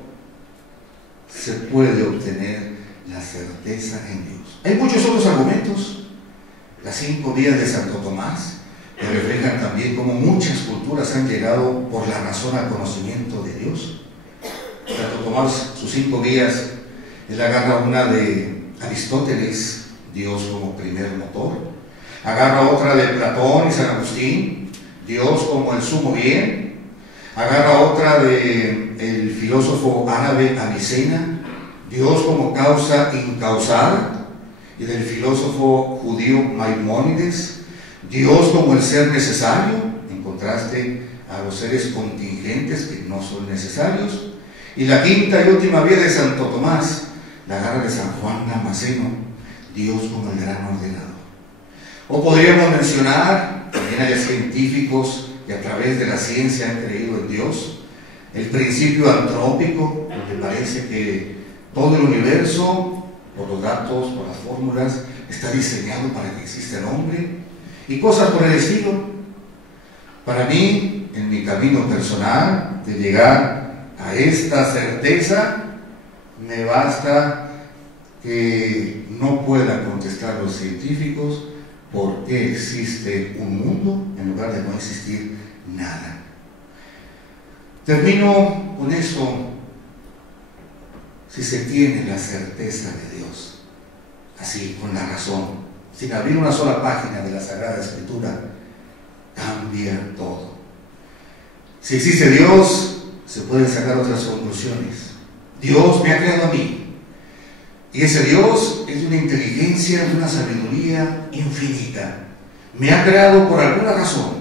se puede obtener la certeza en Dios. Hay muchos otros argumentos. Las 5 vías de Santo Tomás, que reflejan también cómo muchas culturas han llegado por la razón al conocimiento de Dios. Santo Tomás, sus 5 vías, él agarra una de Aristóteles, Dios como primer motor, agarra otra de Platón y San Agustín, Dios como el sumo bien, agarra otra de el filósofo árabe Avicena, Dios como causa incausal, y del filósofo judío Maimónides, Dios como el ser necesario, en contraste a los seres contingentes que no son necesarios. Y la quinta y última vía de Santo Tomás, la agarra de San Juan Damasceno, Dios como el gran ordenador. O podríamos mencionar, también hay científicos que a través de la ciencia han creído en Dios, el principio antrópico, donde parece que todo el universo, por los datos, por las fórmulas, está diseñado para que exista el hombre, y cosas por el estilo. Para mí, en mi camino personal de llegar a esta certeza, me basta que no puedan contestar los científicos por qué existe un mundo en lugar de no existir nada. Termino con esto. si se tiene la certeza de Dios, así, con la razón, sin abrir una sola página de la Sagrada Escritura, cambia todo. Si existe Dios, se pueden sacar otras conclusiones. Dios me ha creado a mí, y ese Dios es de una inteligencia, de una sabiduría infinita. Me ha creado por alguna razón,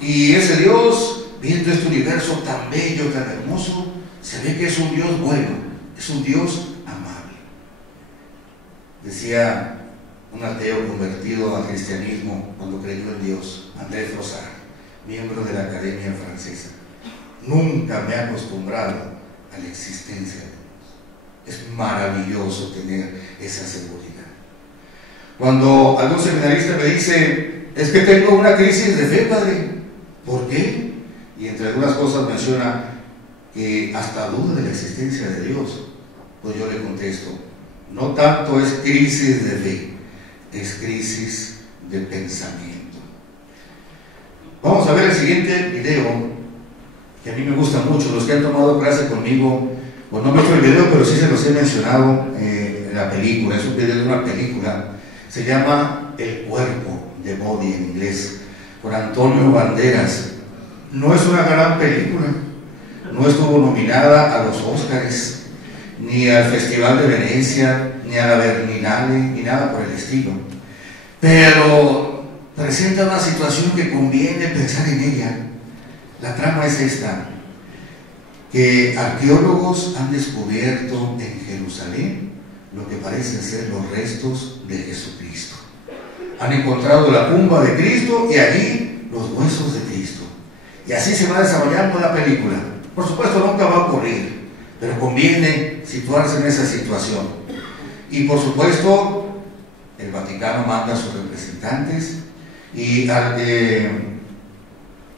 y ese Dios, viendo este universo tan bello, tan hermoso, se ve que es un Dios bueno, es un Dios amable. Decía un ateo convertido al cristianismo cuando creyó en Dios, André Froissart, miembro de la Academia Francesa: nunca me he acostumbrado a la existencia de Dios. Es maravilloso tener esa seguridad. Cuando algún seminarista me dice: es que tengo una crisis de fe, padre. ¿Por qué? Y entre algunas cosas menciona que hasta duda de la existencia de Dios. Pues yo le contesto: no tanto es crisis de fe, es crisis de pensamiento. Vamos a ver el siguiente video, que a mí me gusta mucho. Los que han tomado clase conmigo, pues no me he hecho el video, pero sí se los he mencionado en la película. Es un video de una película, se llama El Cuerpo, The Body en inglés, por Antonio Banderas. No es una gran película, no estuvo nominada a los Óscares, ni al Festival de Venecia, ni a la Berlinale, ni nada por el estilo, pero presenta una situación que conviene pensar en ella. La trama es esta: que arqueólogos han descubierto en Jerusalén lo que parecen ser los restos de Jesucristo. Han encontrado la tumba de Cristo y allí los huesos de Cristo. Y así se va desarrollando la película. Por supuesto, nunca va a ocurrir, pero conviene situarse en esa situación. Y por supuesto, el Vaticano manda a sus representantes, y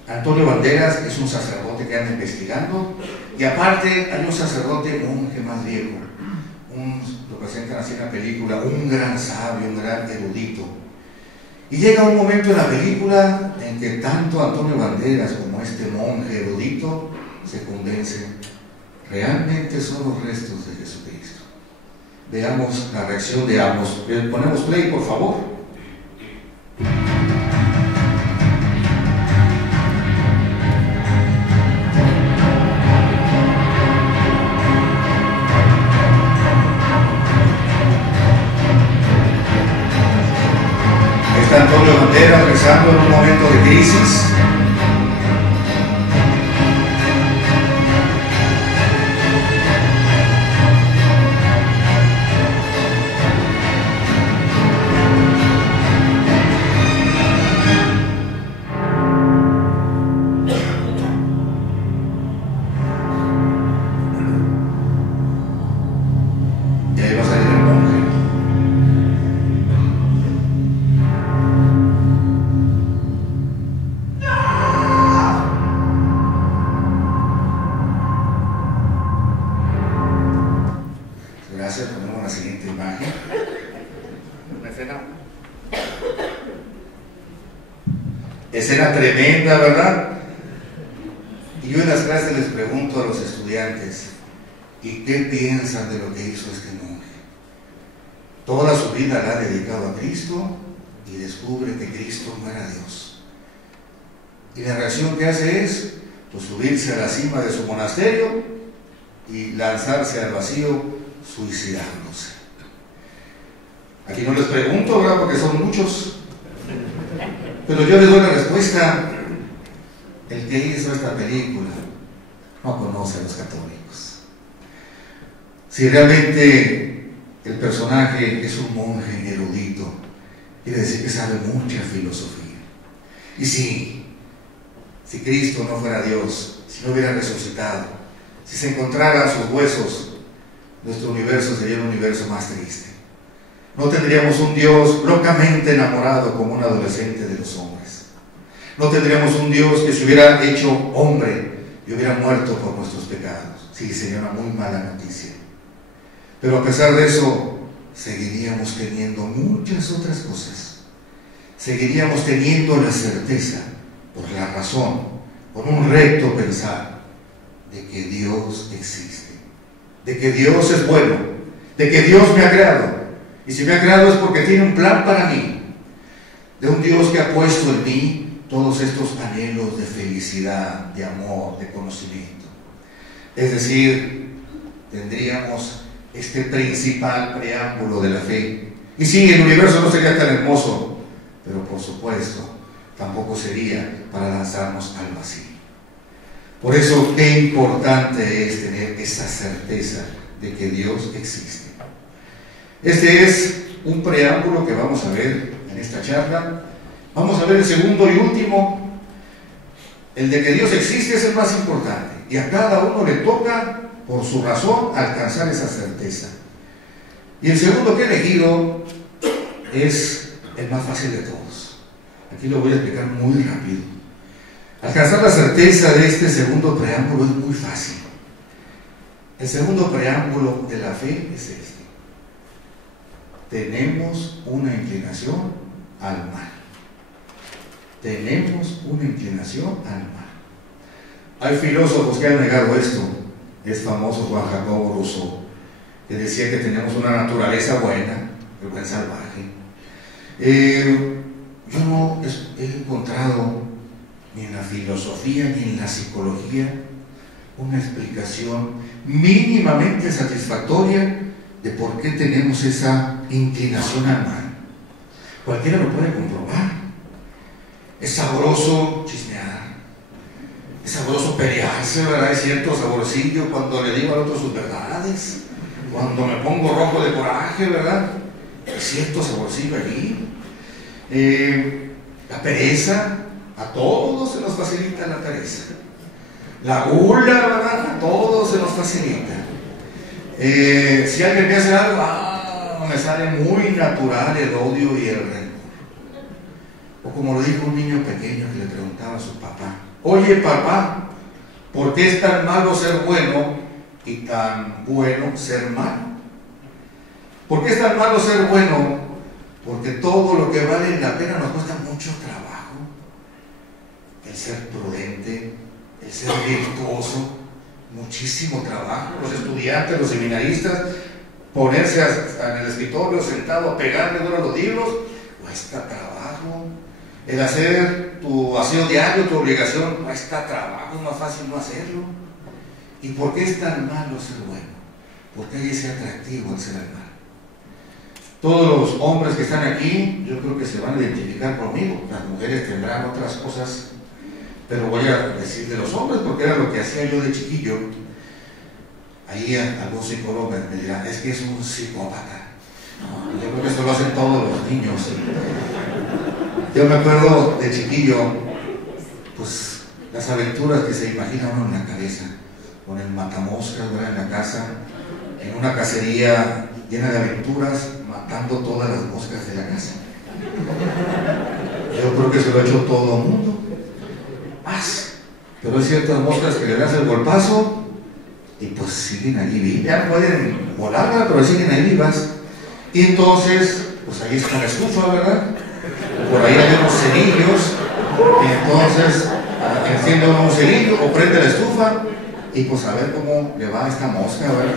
Antonio Banderas es un sacerdote que anda investigando, y aparte hay un sacerdote monje más viejo, lo presentan así en la película, un gran sabio, un gran erudito. Y llega un momento en la película en que tanto Antonio Banderas como este monje erudito se convencen: realmente son los restos de Jesucristo. Veamos la reacción de ambos. Ponemos play, por favor. Está Antonio Banderas rezando en un momento de crisis. Y ahí va a salir el monje. Gracias, ponemos la siguiente imagen. Una escena tremenda, ¿verdad? Y yo en las clases les pregunto a los estudiantes: ¿y qué piensan de lo que hizo este monje? Toda su vida la ha dedicado a Cristo y descubre que Cristo no era Dios. Y la reacción que hace es, pues, subirse a la cima de su monasterio y lanzarse al vacío, suicidándose. Aquí no les pregunto, ¿verdad?, porque son muchos, pero yo les doy la respuesta: el que hizo esta película no conoce a los católicos. Si realmente el personaje es un monje erudito, quiere decir que sabe mucha filosofía. Y si Cristo no fuera Dios, si no hubiera resucitado, si se encontraran sus huesos, nuestro universo sería un universo más triste. No tendríamos un Dios locamente enamorado como un adolescente de los hombres. No tendríamos un Dios que se hubiera hecho hombre y hubiera muerto por nuestros pecados. Sí, sería una muy mala noticia. Pero a pesar de eso, seguiríamos teniendo muchas otras cosas. Seguiríamos teniendo la certeza, por la razón, por un recto pensar, de que Dios existe, de que Dios es bueno, de que Dios me agrada. Y si me agrada es porque tiene un plan para mí, de un Dios que ha puesto en mí todos estos anhelos de felicidad, de amor, de conocimiento. Es decir, tendríamos este principal preámbulo de la fe. Y sí, el universo no sería tan hermoso, pero por supuesto, tampoco sería para lanzarnos al vacío. Por eso, qué importante es tener esa certeza de que Dios existe. Este es un preámbulo que vamos a ver en esta charla. Vamos a ver el segundo y último. El de que Dios existe es el más importante. Y a cada uno le toca, por su razón, alcanzar esa certeza. Y el segundo que he elegido es el más fácil de todos. Aquí lo voy a explicar muy rápido. Alcanzar la certeza de este segundo preámbulo es muy fácil. El segundo preámbulo de la fe es este. Tenemos una inclinación al mal. Tenemos una inclinación al mal. Hay filósofos que han negado esto. Es famoso Juan Jacobo Rousseau, que decía que tenemos una naturaleza buena, el buen salvaje. Yo no he encontrado ni en la filosofía ni en la psicología una explicación mínimamente satisfactoria de por qué tenemos esa inclinación al mal. Cualquiera lo puede comprobar. Es sabroso chismear, es sabroso pelearse, ¿verdad? Es cierto saborcillo cuando le digo al otro sus verdades, cuando me pongo rojo de coraje, ¿verdad? Es cierto saborcillo allí. La pereza, a todos se nos facilita la pereza. La gula, ¿verdad? A todos se nos facilita. Si alguien me hace algo, me sale muy natural el odio y el rencor. O como lo dijo un niño pequeño que le preguntaba a su papá: oye papá, ¿por qué es tan malo ser bueno y tan bueno ser malo? ¿Por qué es tan malo ser bueno? Porque todo lo que vale la pena nos cuesta mucho trabajo. El ser prudente, el ser virtuoso, muchísimo trabajo. Los estudiantes, los seminaristas, ponerse en el escritorio sentado a pegarle duro a los libros, cuesta trabajo. El hacer tu aseo diario, tu obligación, cuesta trabajo, es más fácil no hacerlo. ¿Y por qué es tan malo ser bueno? Porque hay ese atractivo al ser el mal. Todos los hombres que están aquí, yo creo que se van a identificar conmigo. Las mujeres tendrán otras cosas, pero voy a decir de los hombres porque era lo que hacía yo de chiquillo. Ahí algún psicólogo me dirá: es que es un psicópata. No, yo creo que eso lo hacen todos los niños. Yo me acuerdo de chiquillo, pues las aventuras que se imagina uno en la cabeza, con el matamoscas, ¿verdad? En la casa, en una cacería llena de aventuras, matando todas las moscas de la casa. Yo creo que se lo ha hecho todo el mundo. Pero hay ciertas moscas que le das el golpazo y pues siguen allí vivas. Ya no pueden volar, pero siguen ahí vivas. Y entonces, pues ahí está la estufa, ¿verdad? Por ahí hay unos cerillos, y entonces enciende uno un cerillo o prende la estufa y pues a ver cómo le va a esta mosca, ¿verdad?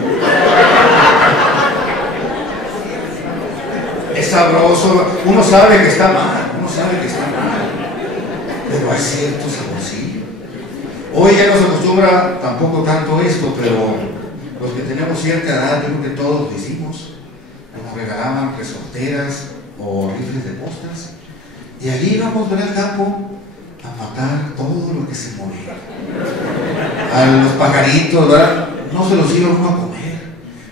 Es sabroso, uno sabe que está mal, pero hay cierto saborcillo. Hoy ya no se acostumbra tampoco tanto esto, pero los que tenemos cierta edad, yo creo que todos lo hicimos. Nos regalaban resorteras o rifles de postas, y allí íbamos al campo a matar todo lo que se movía. A los pajaritos, ¿verdad? No se los iba uno a comer,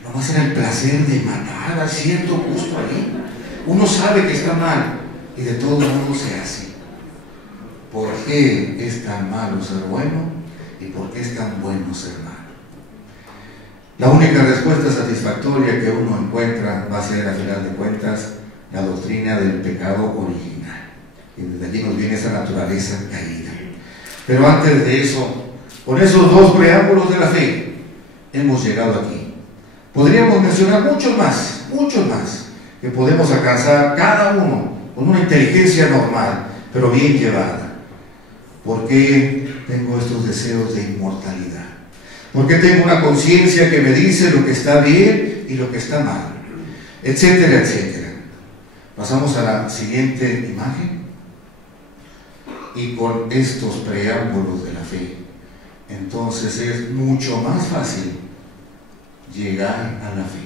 nomás era el placer de matar, a cierto gusto ahí. Uno sabe que está mal y de todo modo se hace. ¿Por qué es tan malo ser bueno y por qué es tan bueno ser malo? La única respuesta satisfactoria que uno encuentra va a ser, a final de cuentas, la doctrina del pecado original. Y desde allí nos viene esa naturaleza caída. Pero antes de eso, con esos dos preámbulos de la fe, hemos llegado aquí. Podríamos mencionar muchos más, que podemos alcanzar cada uno con una inteligencia normal, pero bien llevada. ¿Por qué tengo estos deseos de inmortalidad? ¿Por qué tengo una conciencia que me dice lo que está bien y lo que está mal? Etcétera, etcétera. Pasamos a la siguiente imagen. Y con estos preámbulos de la fe, entonces es mucho más fácil llegar a la fe.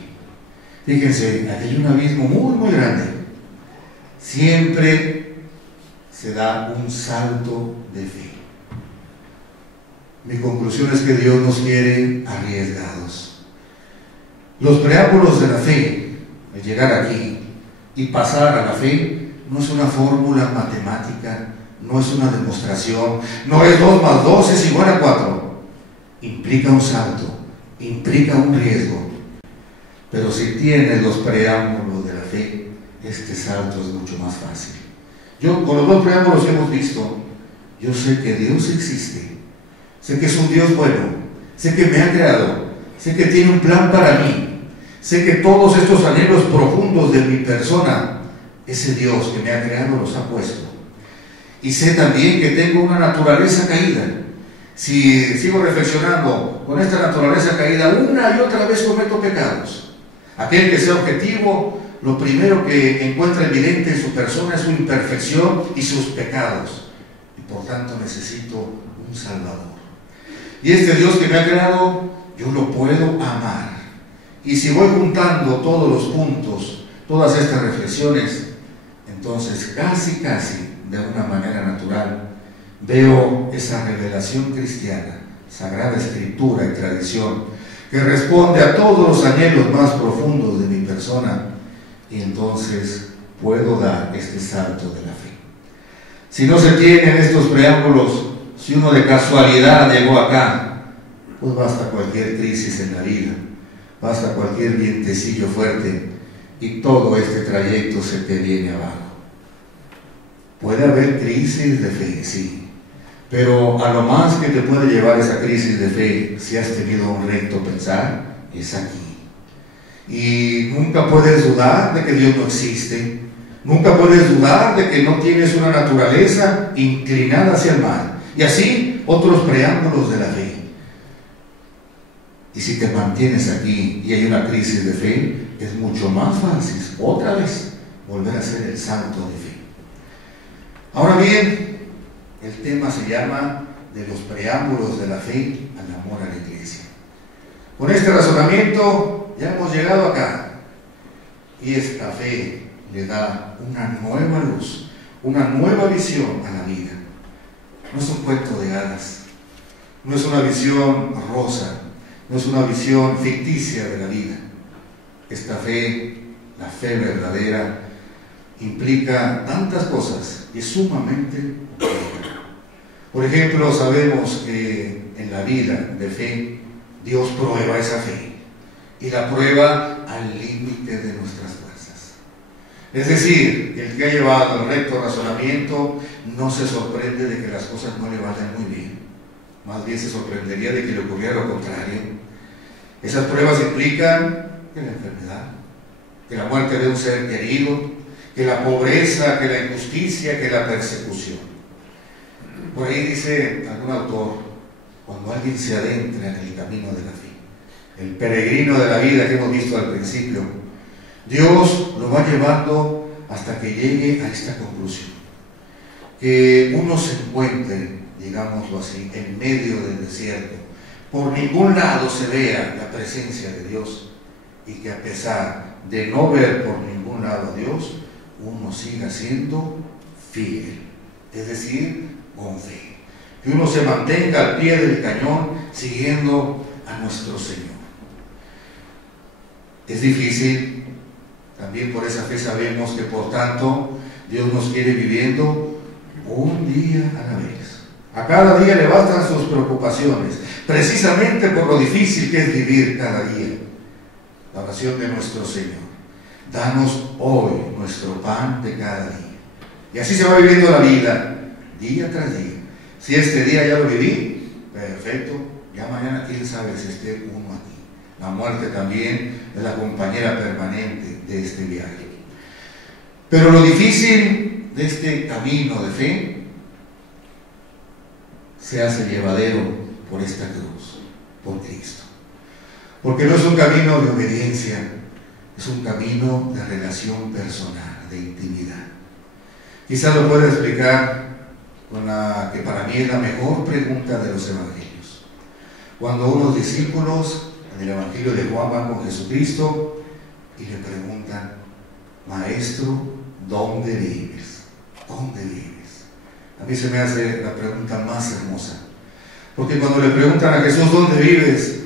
Fíjense, aquí hay un abismo muy, muy grande. Siempre se da un salto de fe. Mi conclusión es que Dios nos quiere arriesgados. Los preámbulos de la fe, el llegar aquí y pasar a la fe, no es una fórmula matemática, no es una demostración, no es 2 más 2 es igual a 4. Implica un salto, implica un riesgo. Pero si tienes los preámbulos de la fe, este salto es mucho más fácil. Yo, con los 2 preámbulos que hemos visto, yo sé que Dios existe, sé que es un Dios bueno, sé que me ha creado, sé que tiene un plan para mí, sé que todos estos anhelos profundos de mi persona, ese Dios que me ha creado los ha puesto. Y sé también que tengo una naturaleza caída. Si sigo reflexionando con esta naturaleza caída, una y otra vez cometo pecados. Aquel que sea objetivo, lo primero que encuentra evidente en su persona es su imperfección y sus pecados. Y por tanto necesito un Salvador. Y este Dios que me ha creado, yo lo puedo amar. Y si voy juntando todos los puntos, todas estas reflexiones, entonces casi de una manera natural veo esa revelación cristiana, Sagrada Escritura y tradición, que responde a todos los anhelos más profundos de mi persona, y entonces puedo dar este salto de la fe. Si no se tienen estos preámbulos, si uno de casualidad llegó acá, pues basta cualquier crisis en la vida, basta cualquier vientecillo fuerte y todo este trayecto se te viene abajo. Puede haber crisis de fe, sí, pero a lo más que te puede llevar esa crisis de fe, si has tenido un recto pensar, es aquí. Y nunca puedes dudar de que Dios no existe, nunca puedes dudar de que no tienes una naturaleza inclinada hacia el mal. Y así otros preámbulos de la fe. Y si te mantienes aquí y hay una crisis de fe, es mucho más fácil, otra vez, volver a hacer el salto de fe. Ahora bien, el tema se llama de los preámbulos de la fe al amor a la iglesia. Con este razonamiento ya hemos llegado acá. Y esta fe le da una nueva luz, una nueva visión a la vida. No es un cuento de hadas, no es una visión rosa, no es una visión ficticia de la vida. Esta fe, la fe verdadera, implica tantas cosas y es sumamente compleja. Por ejemplo, sabemos que en la vida de fe, Dios prueba esa fe y la prueba al límite de nuestras fuerzas. Es decir, el que ha llevado el recto razonamiento no se sorprende de que las cosas no le vayan muy bien. Más bien se sorprendería de que le ocurriera lo contrario. Esas pruebas implican que la enfermedad, que la muerte de un ser querido, que la pobreza, que la injusticia, que la persecución. Por ahí dice algún autor, cuando alguien se adentra en el camino de la fe, el peregrino de la vida que hemos visto al principio, Dios lo va llevando hasta que llegue a esta conclusión, que uno se encuentre, digámoslo así, en medio del desierto, por ningún lado se vea la presencia de Dios, y que a pesar de no ver por ningún lado a Dios, uno siga siendo fiel, es decir, con fe. Que uno se mantenga al pie del cañón siguiendo a nuestro Señor. Es difícil, también por esa fe sabemos que por tanto Dios nos quiere viviendo un día a la vez. A cada día le bastan sus preocupaciones, precisamente por lo difícil que es vivir cada día. La oración de nuestro Señor: danos hoy nuestro pan de cada día. Y así se va viviendo la vida, día tras día. Si este día ya lo viví, perfecto, ya mañana quién sabe si esté uno aquí. La muerte también es la compañera permanente de este viaje. Pero lo difícil de este camino de fe se hace llevadero por esta cruz. por Cristo. Porque no es un camino de obediencia, es un camino de relación personal, de intimidad. Quizás lo pueda explicar con la que para mí es la mejor pregunta de los evangelios. Cuando unos discípulos en el Evangelio de Juan van con Jesucristo y le preguntan: Maestro, ¿dónde vives? ¿Dónde vives? A mí se me hace la pregunta más hermosa, porque cuando le preguntan a Jesús: ¿dónde vives?,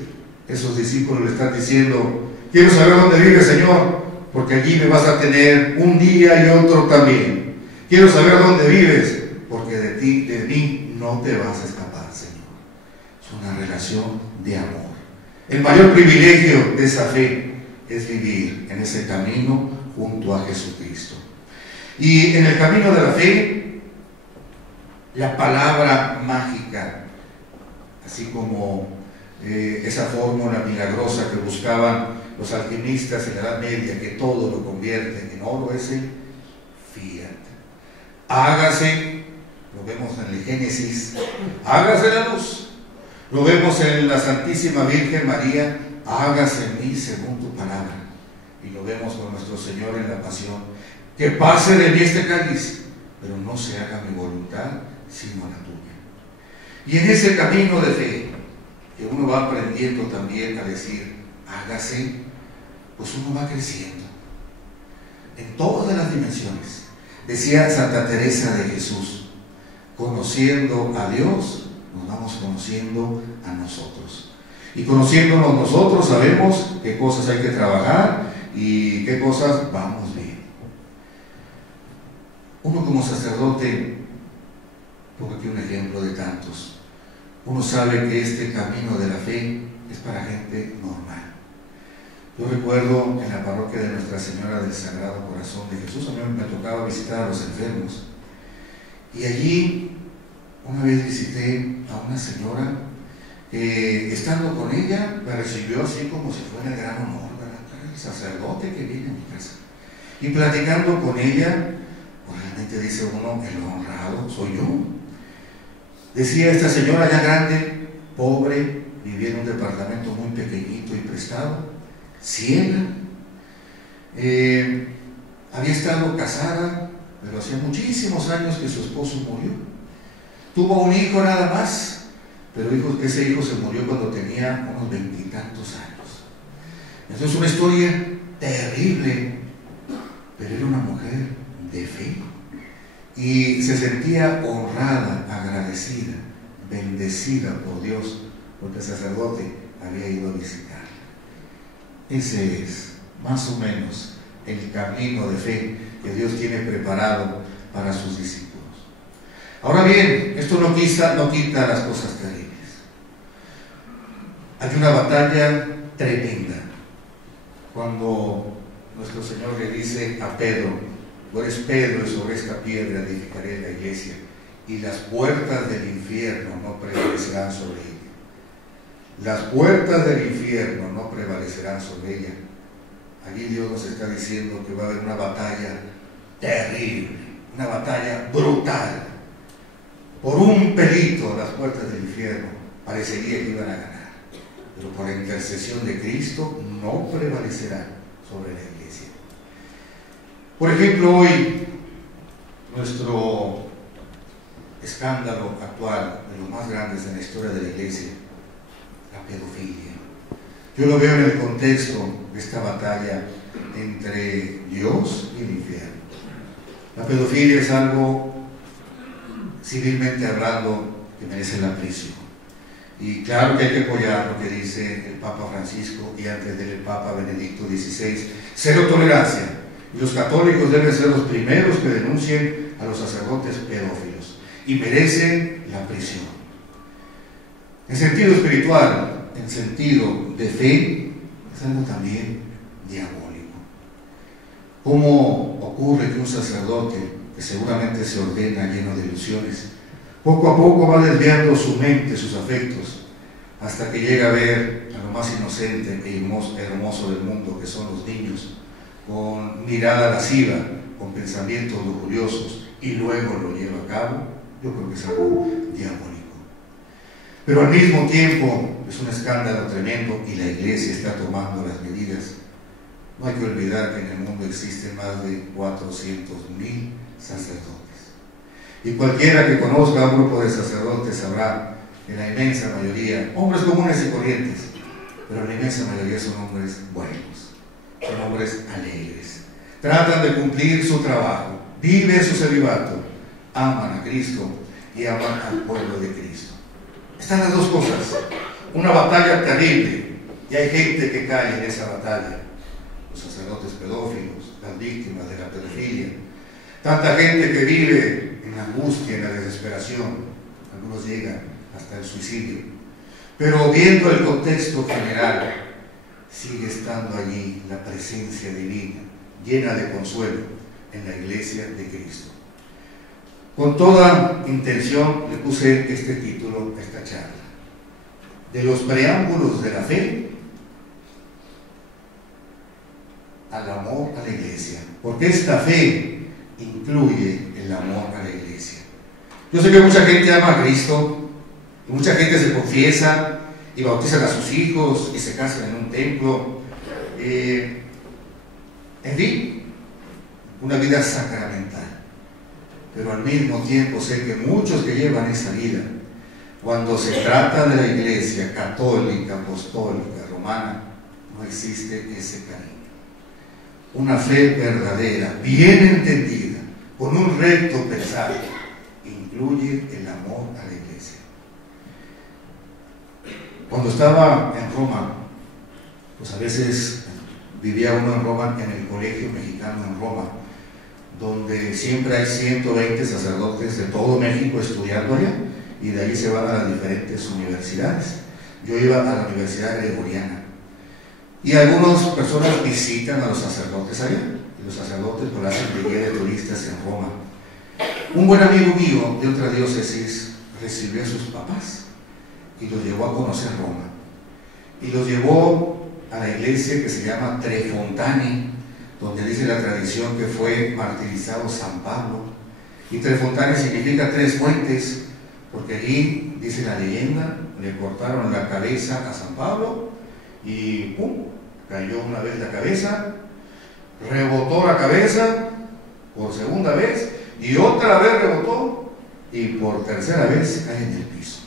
esos discípulos le están diciendo: quiero saber dónde vives, Señor, porque allí me vas a tener un día y otro también. Quiero saber dónde vives, porque de mí no te vas a escapar, Señor. Es una relación de amor. El mayor privilegio de esa fe es vivir en ese camino junto a Jesucristo. Y en el camino de la fe, la palabra mágica, así como esa fórmula milagrosa que buscaban los alquimistas en la Edad Media, que todo lo convierte en oro, es el fiat. Hágase, lo vemos en el Génesis, hágase la luz. Lo vemos en la Santísima Virgen María: hágase en mí según tu palabra. Y lo vemos con nuestro Señor en la Pasión: que pase de mí este cáliz, pero no se haga mi voluntad sino la tuya. Y en ese camino de fe, que uno va aprendiendo también a decir hágase, pues uno va creciendo en todas las dimensiones. Decía Santa Teresa de Jesús: conociendo a Dios, nos vamos conociendo a nosotros. Y conociéndonos nosotros, sabemos qué cosas hay que trabajar y qué cosas vamos bien. Uno como sacerdote, pongo aquí un ejemplo de tantos, uno sabe que este camino de la fe es para gente normal. Yo recuerdo en la parroquia de Nuestra Señora del Sagrado Corazón de Jesús, a mí me tocaba visitar a los enfermos, y allí una vez visité a una señora que, estando con ella, me recibió así como si fuera el gran honor, ¿verdad? El sacerdote que viene a mi casa. Y platicando con ella, pues realmente dice uno: el honrado soy yo. Decía esta señora ya grande, pobre, vivía en un departamento muy pequeñito y prestado, ciega, había estado casada, pero hacía muchísimos años que su esposo murió. Tuvo un hijo nada más, pero ese hijo se murió cuando tenía unos 20 y tantos años. Entonces, una historia terrible, pero era una mujer de fe. Y se sentía honrada, agradecida, bendecida por Dios, porque el sacerdote había ido a visitarla. Ese es, más o menos, el camino de fe que Dios tiene preparado para sus discípulos. Ahora bien, esto no quita las cosas terribles. Hay una batalla tremenda cuando nuestro Señor le dice a Pedro: tú eres Pedro, y sobre esta piedra edificaré la iglesia, y las puertas del infierno no prevalecerán sobre ella. Las puertas del infierno no prevalecerán sobre ella. Allí Dios nos está diciendo que va a haber una batalla terrible, una batalla brutal. Por un pelito las puertas del infierno parecería que iban a ganar, pero por la intercesión de Cristo no prevalecerán sobre la iglesia. Por ejemplo, hoy nuestro escándalo actual, de los más grandes en la historia de la iglesia, la pedofilia. Yo lo veo en el contexto de esta batalla entre Dios y el infierno. La pedofilia es algo, civilmente hablando, que merece la prisión. Y claro que hay que apoyar lo que dice el Papa Francisco y antes del Papa Benedicto XVI: cero tolerancia. Y los católicos deben ser los primeros que denuncien a los sacerdotes pedófilos y merecen la prisión. En sentido espiritual, en sentido de fe, es algo también diabólico. ¿Cómo ocurre que un sacerdote, que seguramente se ordena lleno de ilusiones, poco a poco va desviando su mente, sus afectos, hasta que llega a ver a lo más inocente e hermoso del mundo, que son los niños, con mirada lasciva, con pensamientos lujuriosos, y luego lo lleva a cabo? Yo creo que es algo diabólico. Pero al mismo tiempo, es un escándalo tremendo y la iglesia está tomando las medidas. No hay que olvidar que en el mundo existen más de 400,000 sacerdotes. Y cualquiera que conozca a un grupo de sacerdotes sabrá que la inmensa mayoría, hombres comunes y corrientes, pero la inmensa mayoría son hombres buenos, son hombres alegres. Tratan de cumplir su trabajo, viven su celibato, aman a Cristo y aman al pueblo de Cristo. Están las dos cosas, una batalla terrible, y hay gente que cae en esa batalla. Los sacerdotes pedófilos, las víctimas de la pedofilia, tanta gente que vive en la angustia, en la desesperación, algunos llegan hasta el suicidio, pero viendo el contexto general, sigue estando allí la presencia divina, llena de consuelo en la iglesia de Cristo. Con toda intención le puse este título a esta charla: de los preámbulos de la fe al amor a la iglesia, porque esta fe incluye el amor a la iglesia. Yo sé que mucha gente ama a Cristo, y mucha gente se confiesa y bautizan a sus hijos y se casan en un templo, en fin, una vida sacramental. Pero al mismo tiempo sé que muchos que llevan esa vida, cuando se trata de la iglesia católica, apostólica, romana, no existe ese cariño. Una fe verdadera, bien entendida, con un recto pensar, incluye el amor a la iglesia. Cuando estaba en Roma, pues a veces vivía uno en Roma, en el colegio mexicano en Roma, donde siempre hay 120 sacerdotes de todo México estudiando allá, y de ahí se van a las diferentes universidades. Yo iba a la Universidad Gregoriana, y algunas personas visitan a los sacerdotes allá, y los sacerdotes pues hacen de guía de turistas en Roma. Un buen amigo mío de otra diócesis recibió a sus papás y los llevó a conocer Roma, y los llevó a la iglesia que se llama Tre Fontane, donde dice la tradición que fue martirizado San Pablo. Y Tre Fontane significa tres fuentes, porque allí, dice la leyenda, le cortaron la cabeza a San Pablo y ¡pum!, cayó una vez la cabeza, rebotó la cabeza por segunda vez y otra vez rebotó y por tercera vez cae en el piso.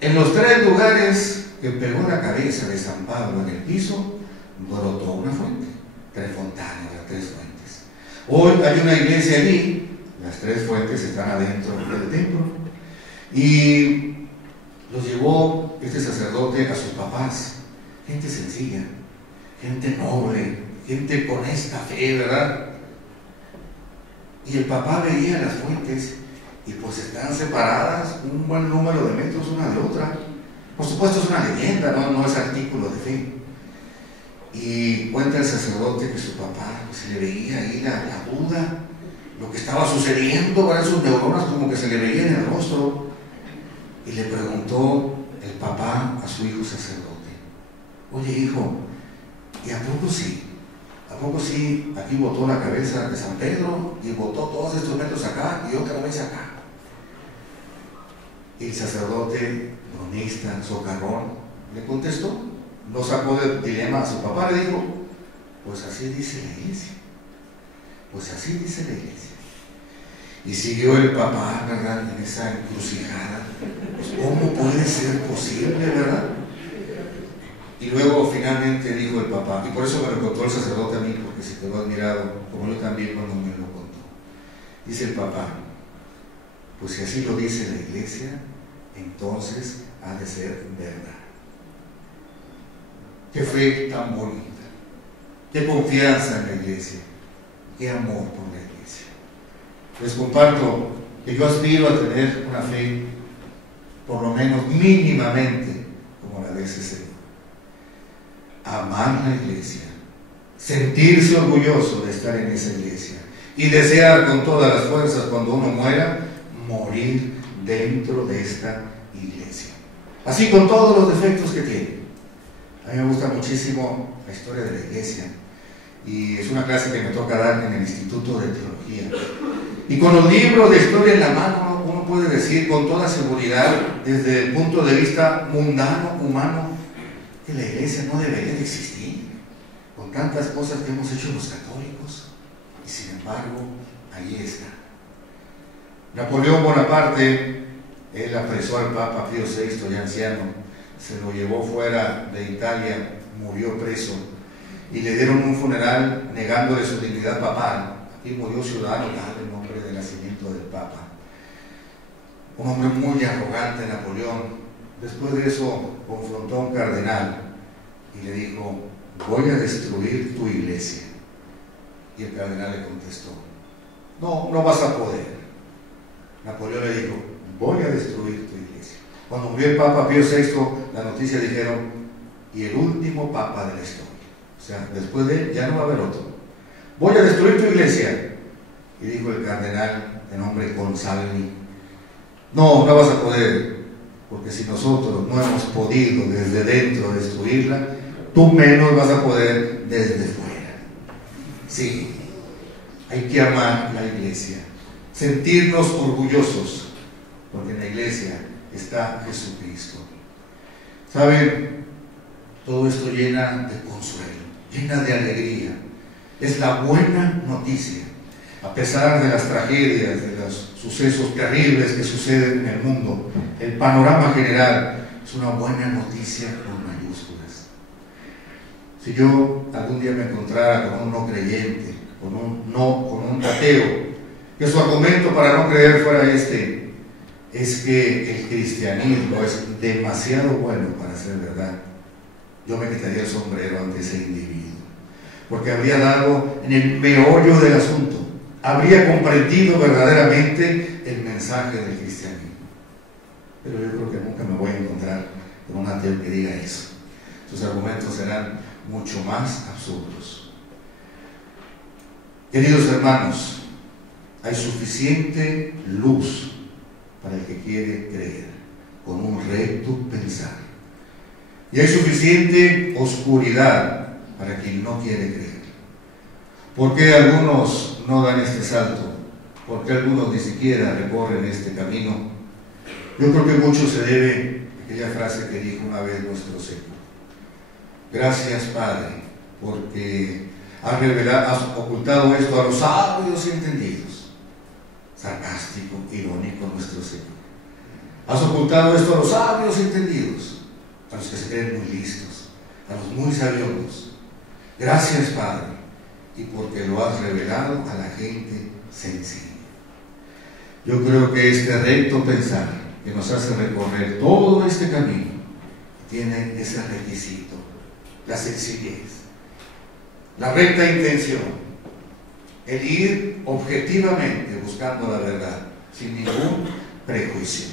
En los tres lugares que pegó la cabeza de San Pablo en el piso, brotó una fuente, Tre Fontane, las tres fuentes. Hoy hay una iglesia allí, las tres fuentes están adentro del templo, y los llevó este sacerdote a sus papás, gente sencilla, gente noble, gente con esta fe, ¿verdad? Y el papá veía las fuentes y pues están separadas un buen número de metros una de otra. Por supuesto es una leyenda, no es artículo de fe. Y cuenta el sacerdote que su papá pues, se le veía ahí la duda, lo que estaba sucediendo, ¿verdad? Sus neuronas como que se le veía en el rostro. Y le preguntó el papá a su hijo sacerdote: oye hijo, ¿y a poco sí? ¿A poco sí aquí botó la cabeza de San Pedro y botó todos estos metros acá y otra vez acá? Y el sacerdote, cronista, socarrón, le contestó, no sacó del dilema a su papá, le dijo: pues así dice la iglesia, pues así dice la iglesia. Y siguió el papá, ¿verdad?, en esa encrucijada. Pues, ¿cómo puede ser posible, verdad? Y luego finalmente dijo el papá, y por eso me lo contó el sacerdote a mí, porque se quedó admirado, como yo también cuando me lo contó. Dice el papá: pues si así lo dice la iglesia, entonces ha de ser verdad. Qué fe tan bonita, qué confianza en la iglesia, qué amor por la iglesia. Les comparto que yo aspiro a tener una fe, por lo menos mínimamente, como la de ese Señor. Amar la iglesia, sentirse orgulloso de estar en esa iglesia y desear con todas las fuerzas, cuando uno muera, morir dentro de esta iglesia. Así con todos los defectos que tiene. A mí me gusta muchísimo la historia de la iglesia y es una clase que me toca dar en el Instituto de Teología. Y con los libros de historia en la mano uno uno puede decir con toda seguridad, desde el punto de vista mundano, humano, que la iglesia no debería de existir, con tantas cosas que hemos hecho los católicos, y sin embargo, ahí está. Napoleón Bonaparte, él apresó al Papa Pío VI, ya anciano, se lo llevó fuera de Italia, murió preso, y le dieron un funeral negándole su dignidad papal. Aquí murió ciudadano tal, en nombre del nacimiento del Papa. Un hombre muy arrogante, Napoleón. Después de eso confrontó a un cardenal y le dijo: voy a destruir tu iglesia. Y el cardenal le contestó: no, no vas a poder. Napoleón le dijo: voy a destruir tu iglesia. Cuando murió el Papa Pío VI, la noticia dijeron: y el último Papa de la historia. O sea, después de él ya no va a haber otro. Voy a destruir tu iglesia. Y dijo el cardenal, de nombre Consalvi: no, no vas a poder, porque si nosotros no hemos podido desde dentro destruirla, tú menos vas a poder desde fuera. Sí, hay que amar la iglesia, sentirnos orgullosos, porque en la iglesia está Jesucristo. ¿Saben? Todo esto llena de consuelo, llena de alegría. Es la buena noticia. A pesar de las tragedias, de los sucesos terribles que suceden en el mundo, el panorama general es una buena noticia con mayúsculas. Si yo algún día me encontrara con un no creyente, con un ateo, que su argumento para no creer fuera este: es que el cristianismo es demasiado bueno para ser verdad, yo me quitaría el sombrero ante ese individuo, porque habría dado en el meollo del asunto, habría comprendido verdaderamente el mensaje del cristianismo. Pero yo creo que nunca me voy a encontrar con un ateo que diga eso. Sus argumentos serán mucho más absurdos. Queridos hermanos, hay suficiente luz para el que quiere creer, con un recto pensar. Y hay suficiente oscuridad para quien no quiere creer. ¿Por qué algunos no dan este salto? ¿Por qué algunos ni siquiera recorren este camino? Yo creo que mucho se debe a aquella frase que dijo una vez nuestro Señor: gracias, Padre, porque has ocultado esto a los sabios y entendidos. Sarcástico, irónico nuestro Señor. Has ocultado esto a los sabios y entendidos, a los que se creen muy listos, a los muy sabiondos. Gracias, Padre, y porque lo has revelado a la gente sencilla. Yo creo que este recto pensar que nos hace recorrer todo este camino tiene ese requisito: la sencillez, la recta intención, el ir objetivamente buscando la verdad, sin ningún prejuicio.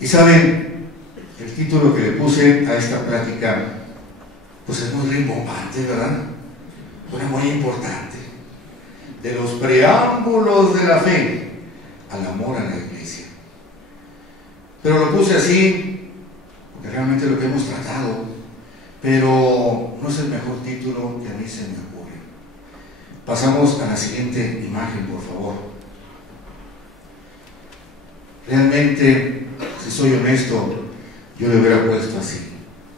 Y saben, el título que le puse a esta plática, pues es muy rimbombante, ¿verdad? Bueno, muy importante. De los preámbulos de la fe al amor a la iglesia. Pero lo puse así porque realmente es lo que hemos tratado, pero no es el mejor título que a mí se me ocurre. Pasamos a la siguiente imagen, por favor. Realmente, si soy honesto, yo le hubiera puesto así: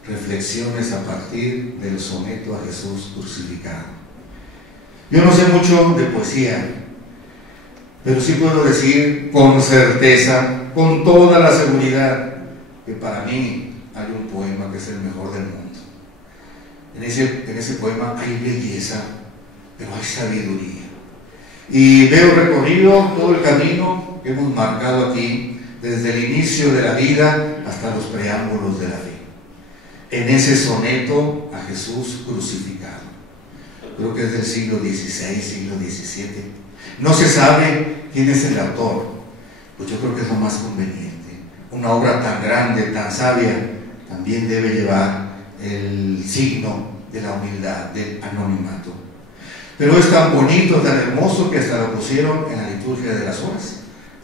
reflexiones a partir del soneto a Jesús crucificado. Yo no sé mucho de poesía, pero sí puedo decir con certeza, con toda la seguridad, que para mí hay un poema que es el mejor del mundo. En ese poema hay belleza, pero hay sabiduría. Y veo recorrido todo el camino que hemos marcado aquí, desde el inicio de la vida hasta los preámbulos de la fe, en ese soneto a Jesús crucificado. Creo que es del siglo XVI, siglo XVII. No se sabe quién es el autor, pues yo creo que es lo más conveniente. Una obra tan grande, tan sabia, también debe llevar el signo de la humildad, del anonimato. Pero es tan bonito, tan hermoso, que hasta lo pusieron en la liturgia de las horas,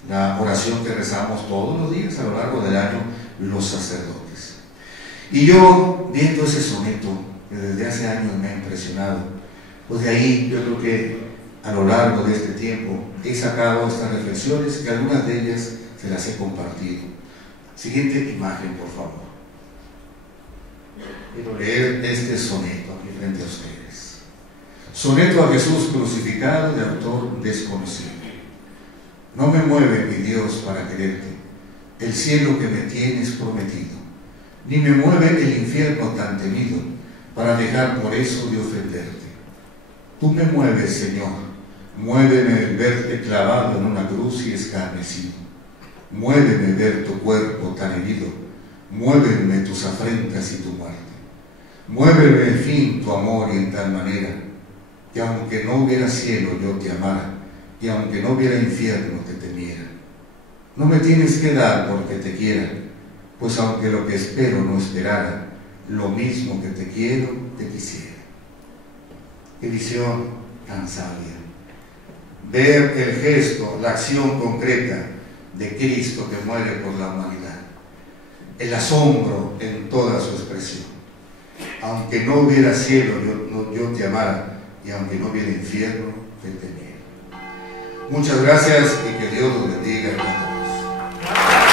la oración que rezamos todos los días a lo largo del año los sacerdotes. Y yo, viendo ese soneto, que desde hace años me ha impresionado, pues de ahí yo creo que a lo largo de este tiempo he sacado estas reflexiones, que algunas de ellas se las he compartido. Siguiente imagen, por favor. Quiero leer este soneto aquí frente a ustedes. Soneto a Jesús crucificado, de autor desconocido. No me mueve, mi Dios, para quererte el cielo que me tienes prometido, ni me mueve el infierno tan temido para dejar por eso de ofenderte. Tú me mueves, Señor, muéveme el verte clavado en una cruz y escarnecido. Muéveme ver tu cuerpo tan herido, muéveme tus afrentas y tu muerte. Muéveme, en fin, tu amor y en tal manera que aunque no hubiera cielo yo te amara, y aunque no hubiera infierno te temiera. No me tienes que dar porque te quiera, pues aunque lo que espero no esperara, lo mismo que te quiero, te quisiera. Qué visión tan sabia. Ver el gesto, la acción concreta de Cristo que muere por la humanidad. El asombro en toda su expresión. Aunque no hubiera cielo, yo te amara, y aunque no hubiera infierno, te temiera. Muchas gracias y que Dios los bendiga a todos.